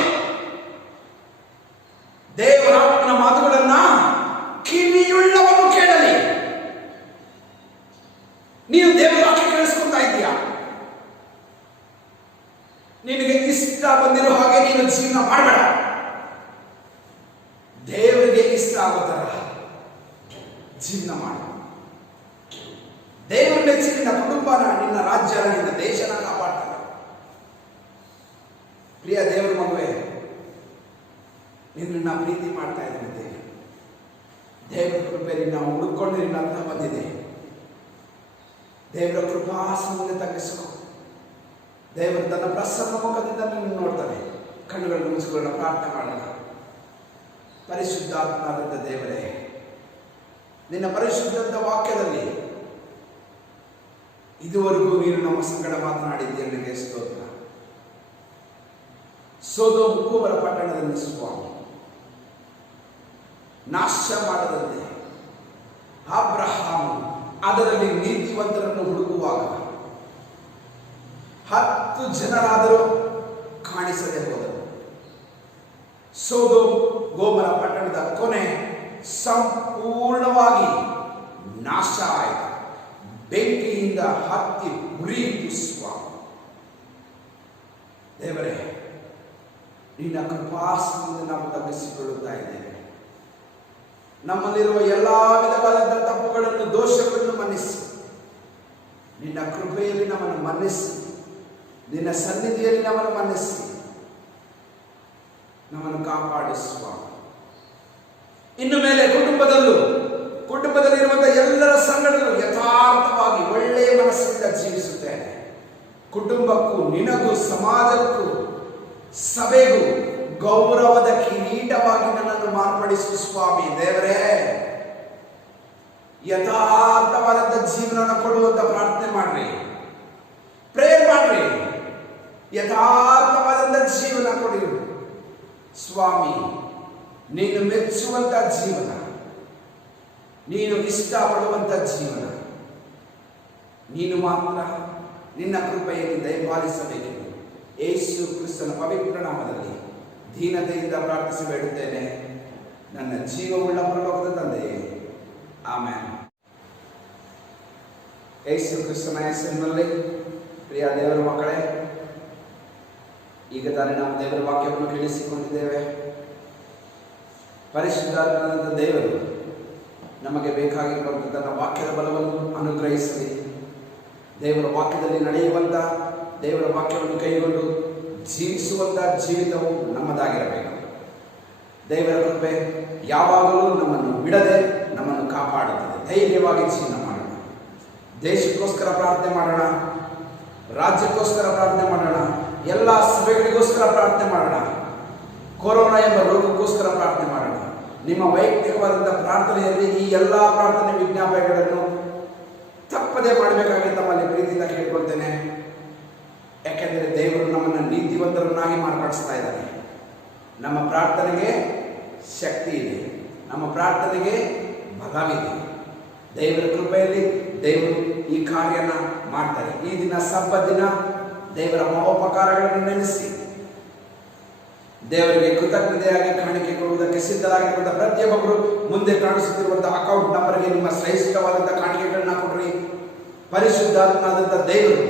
ದೇವರ ಮಾತುಗಳನ್ನ ಕಿವಿಯುಳ್ಳವನು ಕೇಳಲಿ. ನೀನು ದೇವರ ವಾಕ್ಯ ಕೇಳಿಸ್ಕೊತಾ ಇದೀಯಾ? ನಿನಗೆ ಇಷ್ಟ ಬಂದಿರೋ ಹಾಗೆ ನೀನು ಜೀವನ ಮಾಡಬೇಡ. ದೇವರಿಗೆ ಇಷ್ಟ ಆಗೋ ತರ ಜೀವನ ಮಾಡು. ದೇವರ ಮೆಚ್ಚಿ ನಿನ್ನ ಕುಟುಂಬನ, ನಿನ್ನ ರಾಜ್ಯನ, ನಿನ್ನ ದೇಶನ ಕಾಪಾಡ್ತಾನೆ. ಪ್ರಿಯ ದೇವರ ಮಗುವೆ, ನಿನ್ನ ಪ್ರೀತಿ ಮಾಡ್ತಾ ಇದ್ದೇನೆ. ದೇವರ ಕೃಪೆ ನಿನ್ನ ಹುಡುಕೊಂಡು ನಿನ್ನ ಹತ್ರ ಬಂದಿದೆ. ದೇವರ ಕೃಪಾಸನದಿಂದ ತಗ್ಗಿಸಿಕೊ. ದೇವರು ತನ್ನ ಪ್ರಸನ್ನ ಮುಖದಿಂದ ನಿನ್ನ ನೋಡ್ತಾನೆ. ಕಣ್ಣುಗಳನ್ನು ಮುಚ್ಚಿಕೊಳ್ಳೋಣ, ಪ್ರಾರ್ಥನೆ ಮಾಡೋಣ. ಪರಿಶುದ್ಧಾತ್ಮನಾದಂಥ ದೇವರೇ, ನಿನ್ನ ಪರಿಶುದ್ಧ ವಾಕ್ಯದಲ್ಲಿ ಇದುವರೆಗೂ ನೀನು ನಮ್ಮ ಸಂಗಡ ಮಾತನಾಡಿದ್ದೀಯ. ನಿನಗೆ ಸ್ತೋತ್ರ. ಸೊದೋಮ್ ಗೊಮೋರ ಪಟ್ಟಣದಲ್ಲಿ ಸ್ವಾಮಿ ನಾಶ ಮಾಡದಂತೆ ಅಬ್ರಹಾಮ ಅದರಲ್ಲಿ ನೀತಿವಂತರನ್ನು ಹುಡುಕುವಾಗ 10 ಜನರಾದರೂ ಕಾಣಿಸದೆ ಹೋದರು. ಸೊದೋಮ್ ಗೊಮೋರ ಪಟ್ಟಣದ ಕೊನೆ ಸಂಪೂರ್ಣವಾಗಿ ನಾಶ ಆಯಿತು. ಬೆಂಕಿಯಿಂದ ಹತ್ತಿ ಉರಿಯಿತು ಸ್ವಾಮಿ. ದೇವರೇ, ನಿನ್ನ ಕೃಪಾಸನದಿಂದ ನಾವು ತಗ್ಗಿಸಿಕೊಳ್ಳುತ್ತಾ ಇದ್ದೇವೆ. ನಮ್ಮಲ್ಲಿರುವ ಎಲ್ಲಾ ವಿಧವಾದ ತಪ್ಪುಗಳನ್ನು, ದೋಷಗಳನ್ನು ಮನ್ನಿಸಿ, ನಿನ್ನ ಕೃಪೆಯಲ್ಲಿ ನಮ್ಮನ್ನು ಮನ್ನಿಸಿ, ನಿನ್ನ ಸನ್ನಿಧಿಯಲ್ಲಿ ನಮ್ಮನ್ನು ಮನ್ನಿಸಿ, ನಮ್ಮನ್ನು ಕಾಪಾಡಿಸುವ. ಇನ್ನು ಮೇಲೆ ಕುಟುಂಬದಲ್ಲಿರುವಂತಹ ಎಲ್ಲರ ಸಂಗಡಗಳು ಯಥಾರ್ಥವಾಗಿ ಒಳ್ಳೆಯ ಮನಸ್ಸಿನಿಂದ ಜೀವಿಸುತ್ತೇನೆ. ಕುಟುಂಬಕ್ಕೂ, ನಿನಗೂ, ಸಮಾಜಕ್ಕೂ, ಸಭೆಗೂ ಗೌರವದ ಕಿರೀಟವಾಗಿ ನನ್ನನ್ನು ಮಾರ್ಪಡಿಸು ಸ್ವಾಮಿ. ದೇವರೇ, ಯಥಾರ್ಥವಾದಂಥ ಜೀವನ ಕೊಡುವಂತ ಪ್ರಾರ್ಥನೆ ಮಾಡ್ರಿ, ಪ್ರೇಯರ್ ಮಾಡ್ರಿ. ಯಥಾರ್ಥವಾದಂಥ ಜೀವನ ಕೊಡಿ ಸ್ವಾಮಿ. ನೀನು ಮೆಚ್ಚುವಂತ ಜೀವನ, ನೀನು ಇಷ್ಟಪಡುವಂತ ಜೀವನ, ನೀನು ಮಾತ್ರ ನಿನ್ನ ಕೃಪೆಯಲ್ಲಿ ದಯಪಾಲಿಸಬೇಕೆಂದು ಯೇಸು ಕ್ರಿಸ್ತನ ಪವಿತ್ರ ನಾಮದಲ್ಲಿ ದೀನತೆಯಿಂದ ಪ್ರಾರ್ಥಿಸಿ ಬೇಡುತ್ತೇನೆ, ನನ್ನ ಜೀವವುಳ್ಳ ಪರಲೋಕದ ತಂದೆಯೇ, ಆಮೆನ್. ಯೇಸು ಕ್ರಿಸ್ತನ ಹೆಸರಿನಲ್ಲಿ ಪ್ರಿಯ ದೇವರ ಮಕ್ಕಳೇ, ಈಗ ತಾನೇ ನಾವು ದೇವರ ವಾಕ್ಯವನ್ನು ಕೇಳಿಸಿಕೊಂಡಿದ್ದೇವೆ. ಪರಿಶುದ್ಧಾತ್ಮನಾದ ದೇವರು ನಮಗೆ ಬೇಕಾಗಿರುವಂಥ ತನ್ನ ವಾಕ್ಯದ ಬಲವನ್ನು ಅನುಗ್ರಹಿಸಲಿ. ದೇವರ ವಾಕ್ಯದಲ್ಲಿ ನಡೆಯುವಂಥ, ದೇವರ ವಾಕ್ಯವನ್ನು ಕೈಗೊಂಡು ಜೀವಿಸುವಂಥ ಜೀವಿತವು ನಮ್ಮದಾಗಿರಬೇಕು. ದೇವರ ಕೃಪೆ ಯಾವಾಗಲೂ ನಮ್ಮನ್ನು ಬಿಡದೆ ನಮ್ಮನ್ನು ಕಾಪಾಡುತ್ತದೆ. ಧೈರ್ಯವಾಗಿ ಜೀವನ ಮಾಡೋಣ. ದೇಶಕ್ಕೋಸ್ಕರ ಪ್ರಾರ್ಥನೆ ಮಾಡೋಣ, ರಾಜ್ಯಕ್ಕೋಸ್ಕರ ಪ್ರಾರ್ಥನೆ ಮಾಡೋಣ, ಎಲ್ಲ ಸಭೆಗಳಿಗೋಸ್ಕರ ಪ್ರಾರ್ಥನೆ ಮಾಡೋಣ, ಕೊರೋನಾ ಎಂಬ ರೋಗಕ್ಕೋಸ್ಕರ ಪ್ರಾರ್ಥನೆ ಮಾಡೋಣ. ನಿಮ್ಮ ವೈಯಕ್ತಿಕವಾದಂಥ ಪ್ರಾರ್ಥನೆಯಲ್ಲಿ ಈ ಎಲ್ಲ ಪ್ರಾರ್ಥನೆ ವಿಜ್ಞಾಪನೆಗಳನ್ನು ತಪ್ಪದೇ ಮಾಡಬೇಕಾಗಿ ತಮ್ಮಲ್ಲಿ ಪ್ರೀತಿಯಿಂದ ಕೇಳಿಕೊಳ್ತೇನೆ. ಯಾಕೆಂದರೆ ದೇವರು ನಮ್ಮನ್ನು ನೀತಿವಂತರನ್ನಾಗಿ ಮಾರ್ಪಡಿಸ್ತಾ ಇದ್ದಾರೆ. ನಮ್ಮ ಪ್ರಾರ್ಥನೆಗೆ ಶಕ್ತಿ ಇದೆ, ನಮ್ಮ ಪ್ರಾರ್ಥನೆಗೆ ಬಲವಿದೆ. ದೇವರ ಕೃಪೆಯಲ್ಲಿ ದೇವರು ಈ ಕಾರ್ಯನ ಮಾಡ್ತಾರೆ. ಈ ದಿನ ಸಬ್ಬತ್ ದಿನ, ದೇವರ ಮಹೋಪಕಾರಗಳನ್ನು ನೆನೆಸಿ ದೇವರಿಗೆ ಕೃತಜ್ಞತೆಯಾಗಿ ಕಾಣಿಕೆ ಕೊಡುವುದಕ್ಕೆ ಸಿದ್ಧರಾಗಿರುವಂಥ ಪ್ರತಿಯೊಬ್ಬರು ಮುಂದೆ ಕಾಣಿಸುತ್ತಿರುವಂಥ ಅಕೌಂಟ್ ನಂಬರ್ಗೆ ನಿಮ್ಮ ಶ್ರೇಷ್ಠವಾದಂಥ ಕಾಣಿಕೆಗಳನ್ನ ಕೊಡ್ರಿ. ಪರಿಶುದ್ಧಾತ್ಮನಾದಂಥ ದೇವರು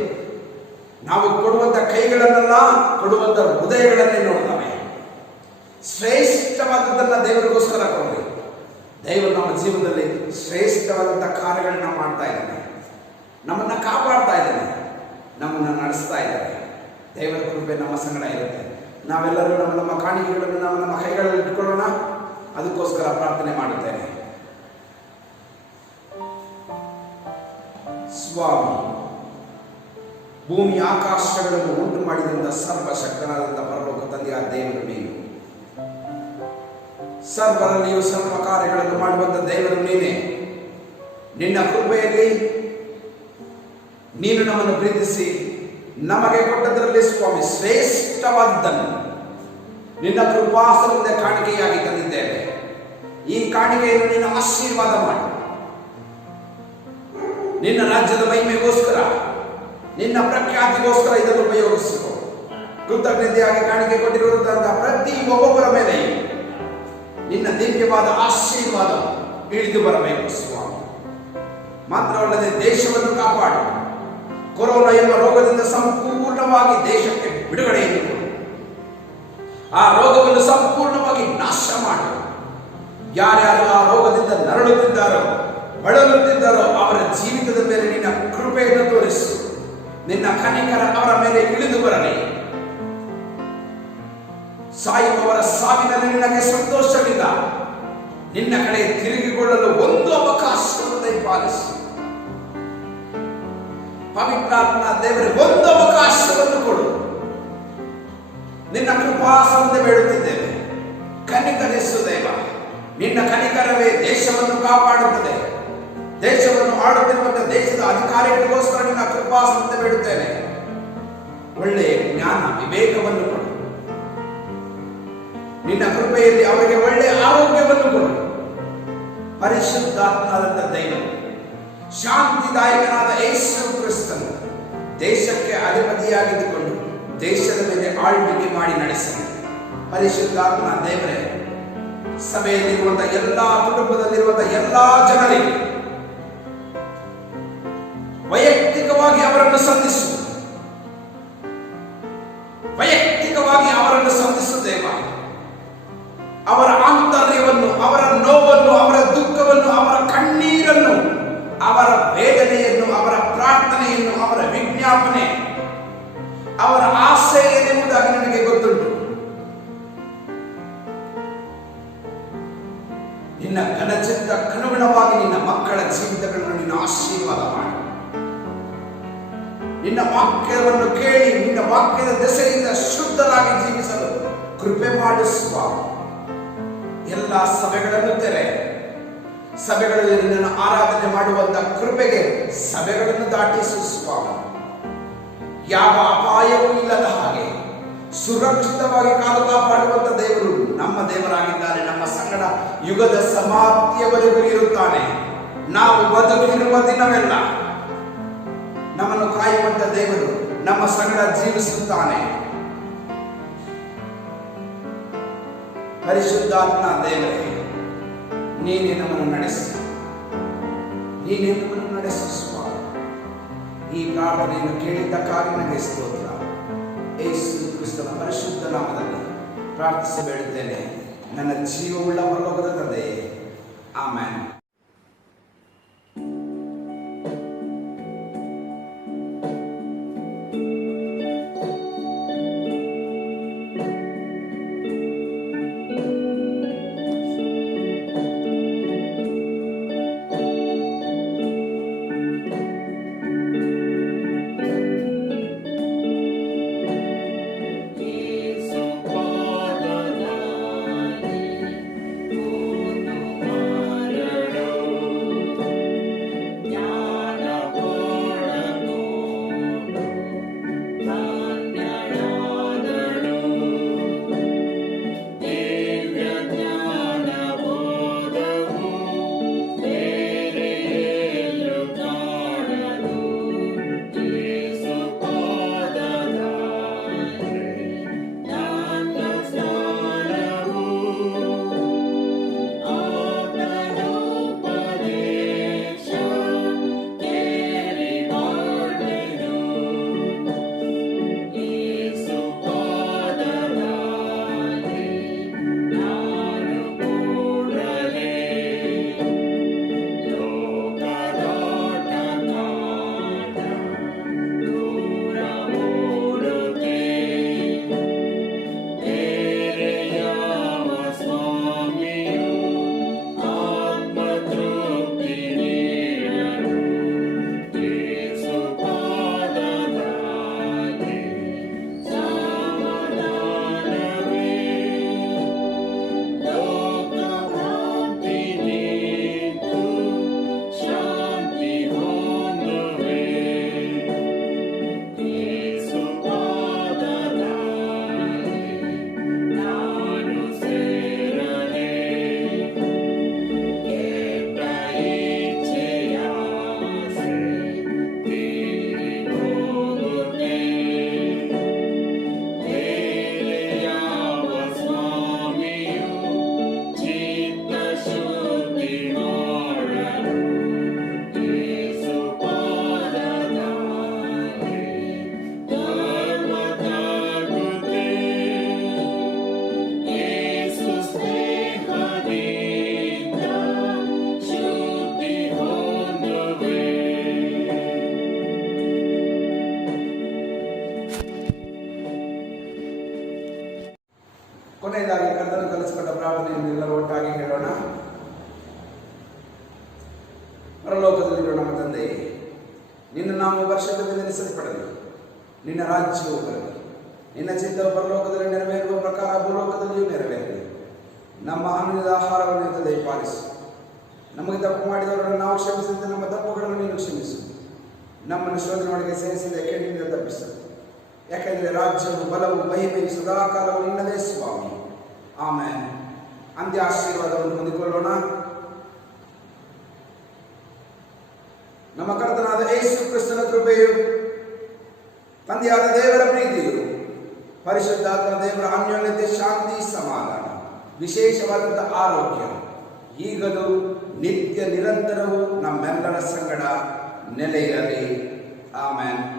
ನಾವು ಕೊಡುವಂಥ ಕೈಗಳನ್ನೆಲ್ಲ, ಕೊಡುವಂಥ ಹೃದಯಗಳನ್ನೇ ನೋಡ್ತಾನೆ. ಶ್ರೇಷ್ಠವಾದದ್ದನ್ನು ದೇವರಿಗೋಸ್ಕರ ಕೊಡ್ರಿ. ದೇವರು ನಮ್ಮ ಜೀವನದಲ್ಲಿ ಶ್ರೇಷ್ಠವಾದಂಥ ಕಾರ್ಯಗಳನ್ನ ಮಾಡ್ತಾ ಇದ್ದಾನೆ, ನಮ್ಮನ್ನು ಕಾಪಾಡ್ತಾ ಇದ್ದಾನೆ, ನಮ್ಮನ್ನು ನಡೆಸ್ತಾ ಇದ್ದಾನೆ. ದೇವರ ಕೃಪೆ ನಮ್ಮ ಸಂಗಡ ಇರುತ್ತೆ. ನಾವೆಲ್ಲರೂ ನಮ್ಮ ಕಾಣಿಕೆಗಳನ್ನು ನಮ್ಮ ಕೈಗಳಲ್ಲಿ ಇಟ್ಕೊಳ್ಳೋಣ. ಅದಕ್ಕೋಸ್ಕರ ಪ್ರಾರ್ಥನೆ ಮಾಡುತ್ತೇನೆ. ಸ್ವಾಮಿ, ಭೂಮಿ ಆಕಾಶಗಳನ್ನು ಉಂಟು ಮಾಡಿದಂಥ ಸರ್ವಶಕ್ತನಾದಂಥ ಪರಲೋಕ ತಂದೆಯ ದೇವರು ನೀನು, ಸರ್ವರಲ್ಲಿಯೂ ಸರ್ವ ಕಾರ್ಯಗಳನ್ನು ಮಾಡುವಂಥ ದೇವರು ನೀನೇ. ನಿನ್ನ ಕೃಪೆಯಲ್ಲಿ ನೀನು ನಮ್ಮನ್ನು ಪ್ರೀತಿಸಿ ನಮಗೆ ಕೊಟ್ಟದರಲ್ಲಿ ಸ್ವಾಮಿ ಶ್ರೇಷ್ಠವಾದದ್ದನ್ನು ನಿನ್ನ ಕೃಪಾಸನದಿಂದ ಕಾಣಿಕೆಯಾಗಿ ತಂದಿದ್ದೇವೆ. ಈ ಕಾಣಿಕೆಯನ್ನು ನೀನು ಆಶೀರ್ವಾದ ಮಾಡಿ ನಿನ್ನ ರಾಜ್ಯದ ಮಹಿಮೆಗೋಸ್ಕರ, ನಿನ್ನ ಪ್ರಖ್ಯಾತಿಗೋಸ್ಕರ ಇದನ್ನು ಉಪಯೋಗಿಸಿಕೊ. ಕೃತಜ್ಞತೆಯಾಗಿ ಕಾಣಿಕೆ ಕೊಟ್ಟಿರುವಂತಹ ಪ್ರತಿ ಒಬ್ಬೊಬ್ಬರ ಮೇಲೆ ನಿನ್ನ ದಿವ್ಯವಾದ ಆಶೀರ್ವಾದ ಇಳಿದು ಬರಬೇಕು ಸ್ವಾಮಿ. ಮಾತ್ರವಲ್ಲದೆ ದೇಶವನ್ನು ಕಾಪಾಡು. ಕೊರೋನಾ ಎಂಬ ರೋಗದಿಂದ ಸಂಪೂರ್ಣವಾಗಿ ದೇಶಕ್ಕೆ ಬಿಡುಗಡೆಯನ್ನು ಕೊಡು. ಆ ರೋಗವನ್ನು ಸಂಪೂರ್ಣವಾಗಿ ನಾಶ ಮಾಡು. ಯಾರ್ಯಾರು ಆ ರೋಗದಿಂದ ನರಳುತ್ತಿದ್ದಾರೋ, ಬಳಲುತ್ತಿದ್ದಾರೋ ಅವರ ಜೀವಿತದ ಮೇಲೆ ನಿನ್ನ ಕೃಪೆಯನ್ನು ತೋರಿಸು. ನಿನ್ನ ಕನಿಕರ ಅವರ ಮೇಲೆ ಇಳಿದು ಬರಲಿ. ಸಾಯುವವರ ಸಾವಿನಲ್ಲಿ ನಿನಗೆ ಸಂತೋಷವಿಲ್ಲ. ನಿನ್ನ ಕಡೆ ತಿರುಗಿಕೊಳ್ಳಲು ಒಂದು ಅವಕಾಶವನ್ನು ದಯಪಾಲಿಸು. ಪವಿತ್ರಾತ್ಮ ದೇವರಿಗೆ ಒಂದು ಅವಕಾಶವನ್ನು ಕೊಡು. ನಿನ್ನ ಕೃಪಾಸನದ ಬೇಡುತ್ತಿದ್ದೇವೆ. ಕನಿಕರಿಸು ದೇವ. ನಿನ್ನ ಕನಿಕರವೇ ದೇಶವನ್ನು ಕಾಪಾಡುತ್ತದೆ. ದೇಶವನ್ನು ಆಡುತ್ತಿರುವಂತಹ ದೇಶದ ಅಧಿಕಾರಿಗಳಿಗೋಸ್ಕರ ನಿನ್ನ ಕೃಪಾಸನದ ಬೇಡುತ್ತೇನೆ. ಒಳ್ಳೆಯ ಜ್ಞಾನ ವಿವೇಕವನ್ನು ಕೊಡು. ನಿನ್ನ ಕೃಪೆಯಲ್ಲಿ ಅವರಿಗೆ ಒಳ್ಳೆಯ ಆರೋಗ್ಯವನ್ನು ಕೊಡು. ಪರಿಶುದ್ಧಾತ್ಮನಾದ ದೈವ, ಶಾಂತಿದಾಯಕನಾದ ಯೇಸು ಕ್ರಿಸ್ತನು ದೇಶಕ್ಕೆ ಅಧಿಪತಿಯಾಗಿದ್ದುಕೊಂಡು ದೇಶದ ಮೇಲೆ ಆಳ್ವಿಕೆ ಮಾಡಿ ನಡೆಸಲಿ. ಪರಿಶುದ್ಧಾತ್ಮನ ದೇವರೇ, ಸಭೆಯಲ್ಲಿರುವಂತಹ ಎಲ್ಲಾ ಕುಟುಂಬದಲ್ಲಿರುವಂತಹ ಎಲ್ಲಾ ಜನರಿಗೆ ವೈಯಕ್ತಿಕವಾಗಿ ಅವರನ್ನು ಸಂಧಿಸು. ವೈಯಕ್ತಿಕವಾಗಿ ಅವರನ್ನು ಸಂಧಿಸು ದೇವ. ಅವರ ಆಂತರ್ಯವನ್ನು, ಅವರ ನೋವನ್ನು, ಅವರ ದುಃಖವನ್ನು, ಅವರ ಕಣ್ಣೀರನ್ನು, ಅವರ ವೇದನೆಯನ್ನು, ಅವರ ಪ್ರಾರ್ಥನೆಯನ್ನು, ಅವರ ವಿಜ್ಞಾಪನೆ, ಅವರ ಆಸೆ ಏನೆಂಬುದಾಗಿ ನನಗೆ ಗೊತ್ತುಂಟು. ನಿನ್ನ ಘನಚಿತ್ತಕ್ಕನುಗುಣವಾಗಿ ನಿನ್ನ ಮಕ್ಕಳ ಜೀವಿತಗಳನ್ನು ನಿನ್ನ ಆಶೀರ್ವಾದ ಮಾಡು. ನಿನ್ನ ವಾಕ್ಯವನ್ನು ಕೇಳಿ ನಿನ್ನ ವಾಕ್ಯದ ದೆಸೆಯಿಂದ ಶುದ್ಧರಾಗಿ ಜೀವಿಸಲು ಕೃಪೆ ಮಾಡಿಸುವ. ಎಲ್ಲ ಸಭೆಗಳನ್ನು ತೆರೆ. ಸಭೆಗಳಲ್ಲಿ ನಿನ್ನನ್ನು ಆರಾಧನೆ ಮಾಡುವಂತ ಕೃಪೆಗೆ ಸಭೆಗಳನ್ನು ದಾಟಿಸುವ. ಯಾವ ಅಪಾಯವೂ ಇಲ್ಲದ ಹಾಗೆ ಸುರಕ್ಷಿತವಾಗಿ ಕಾದು ಕಾಪಾಡುವಂತ ದೇವರು ನಮ್ಮ ದೇವರಾಗಿದ್ದಾನೆ. ನಮ್ಮ ಸಂಗಡ ಯುಗದ ಸಮಾಪ್ತಿಯವರೆಗೂ ಇರುತ್ತಾನೆ. ನಾವು ಬದುಕಿರುವ ದಿನವೆಲ್ಲ ನಮ್ಮನ್ನು ಕಾಯುವಂತ ದೇವರು ನಮ್ಮ ಸಂಗಡ ಜೀವಿಸುತ್ತಾನೆ. ಪರಿಶುದ್ಧಾತ್ಮ ದೇವರೇ, ನೀನೇ ನಮ್ಮನ್ನು ನಡೆಸಿ, ನೀನೇ ನಮ್ಮನ್ನು ನಡೆಸುವ. ಈ ಪ್ರಾರ್ಥನೆಯನ್ನು ಕೇಳಿದ್ದಕ್ಕಾಗಿ ನನಗೆ ಸ್ತೋತ್ರ. ಯೇಸು ಕ್ರಿಸ್ತನ ಪರಿಶುದ್ಧ ನಾಮದಲ್ಲಿ ಪ್ರಾರ್ಥಿಸಿ ಬೇಡುತ್ತೇನೆ, ನನ್ನ ಜೀವವುಳ್ಳ ಪರಲೋಕದ ತಂದೆಯೇ, ಆಮೆನ್. ಕೊನೆಯದಾಗಿ ಕರ್ತನು ಕಲಿಸಿಕೊಂಡ ಪ್ರಾರ್ಥನೆಯನ್ನು ಎಲ್ಲರೂ ಒಟ್ಟಾಗಿ ಹೇಳೋಣ. ಪರಲೋಕದಲ್ಲಿರುವ ನಮ್ಮ ತಂದೆಯೇ, ನಿನ್ನ ನಾಮ ಪರಿಶುದ್ಧವೆಂದೆನಿಸಲ್ಪಡಲಿ, ನಿನ್ನ ರಾಜ್ಯವು ಬರಲಿ, ನಿನ್ನ ಚಿತ್ತವು ಪರಲೋಕದಲ್ಲಿ ನೆರವೇರುವ ಪ್ರಕಾರ ಭೂಲೋಕದಲ್ಲಿಯೂ ನೆರವೇರಲಿ. ನಮ್ಮ ಅನ್ನದ ಆಹಾರವನ್ನು ದಯಪಾಲಿಸು. ನಮಗೆ ತಪ್ಪು ಮಾಡಿದವರನ್ನು ನಾವು ಕ್ಷಮಿಸಿದಂತೆ ನಮ್ಮ ತಪ್ಪುಗಳನ್ನು ನೀನು ಕ್ಷಮಿಸು. ನಮ್ಮನ್ನು ಶೋಧನೆಯೊಳಗೆ ಸೇರಿಸಿದ ಕೆಟ್ಟಿನಿಂದ ತಪ್ಪಿಸು. ಯಾಕೆಂದರೆ ರಾಜ್ಯವು, ಬಲವು, ಮಹಿಮೆಯು ಸದಾಕಾಲವು ನಿನ್ನದೇ ಸ್ವಾಮಿ. ಆಮೇಲೆ ಅಂತ್ಯ ಆಶೀರ್ವಾದವನ್ನು ಹೊಂದಿಕೊಳ್ಳೋಣ. ನಮ್ಮ ಕರ್ತನಾದ ಯೇಸು ಕ್ರಿಸ್ತನ ಕೃಪೆಯು, ತಂದೆಯಾದ ದೇವರ ಪ್ರೀತಿಯು, ಪರಿಶುದ್ಧಾತ್ಮ ದೇವರ ಅನ್ಯೋನ್ಯತೆ, ಶಾಂತಿ, ಸಮಾಧಾನ, ವಿಶೇಷವಾದಂಥ ಆರೋಗ್ಯ ಈಗಲೂ ನಿತ್ಯ ನಿರಂತರವೂ ನಮ್ಮೆಲ್ಲರ ಸಂಗಡ ನೆಲೆಯಿರಲಿ. ಆಮೆನ್.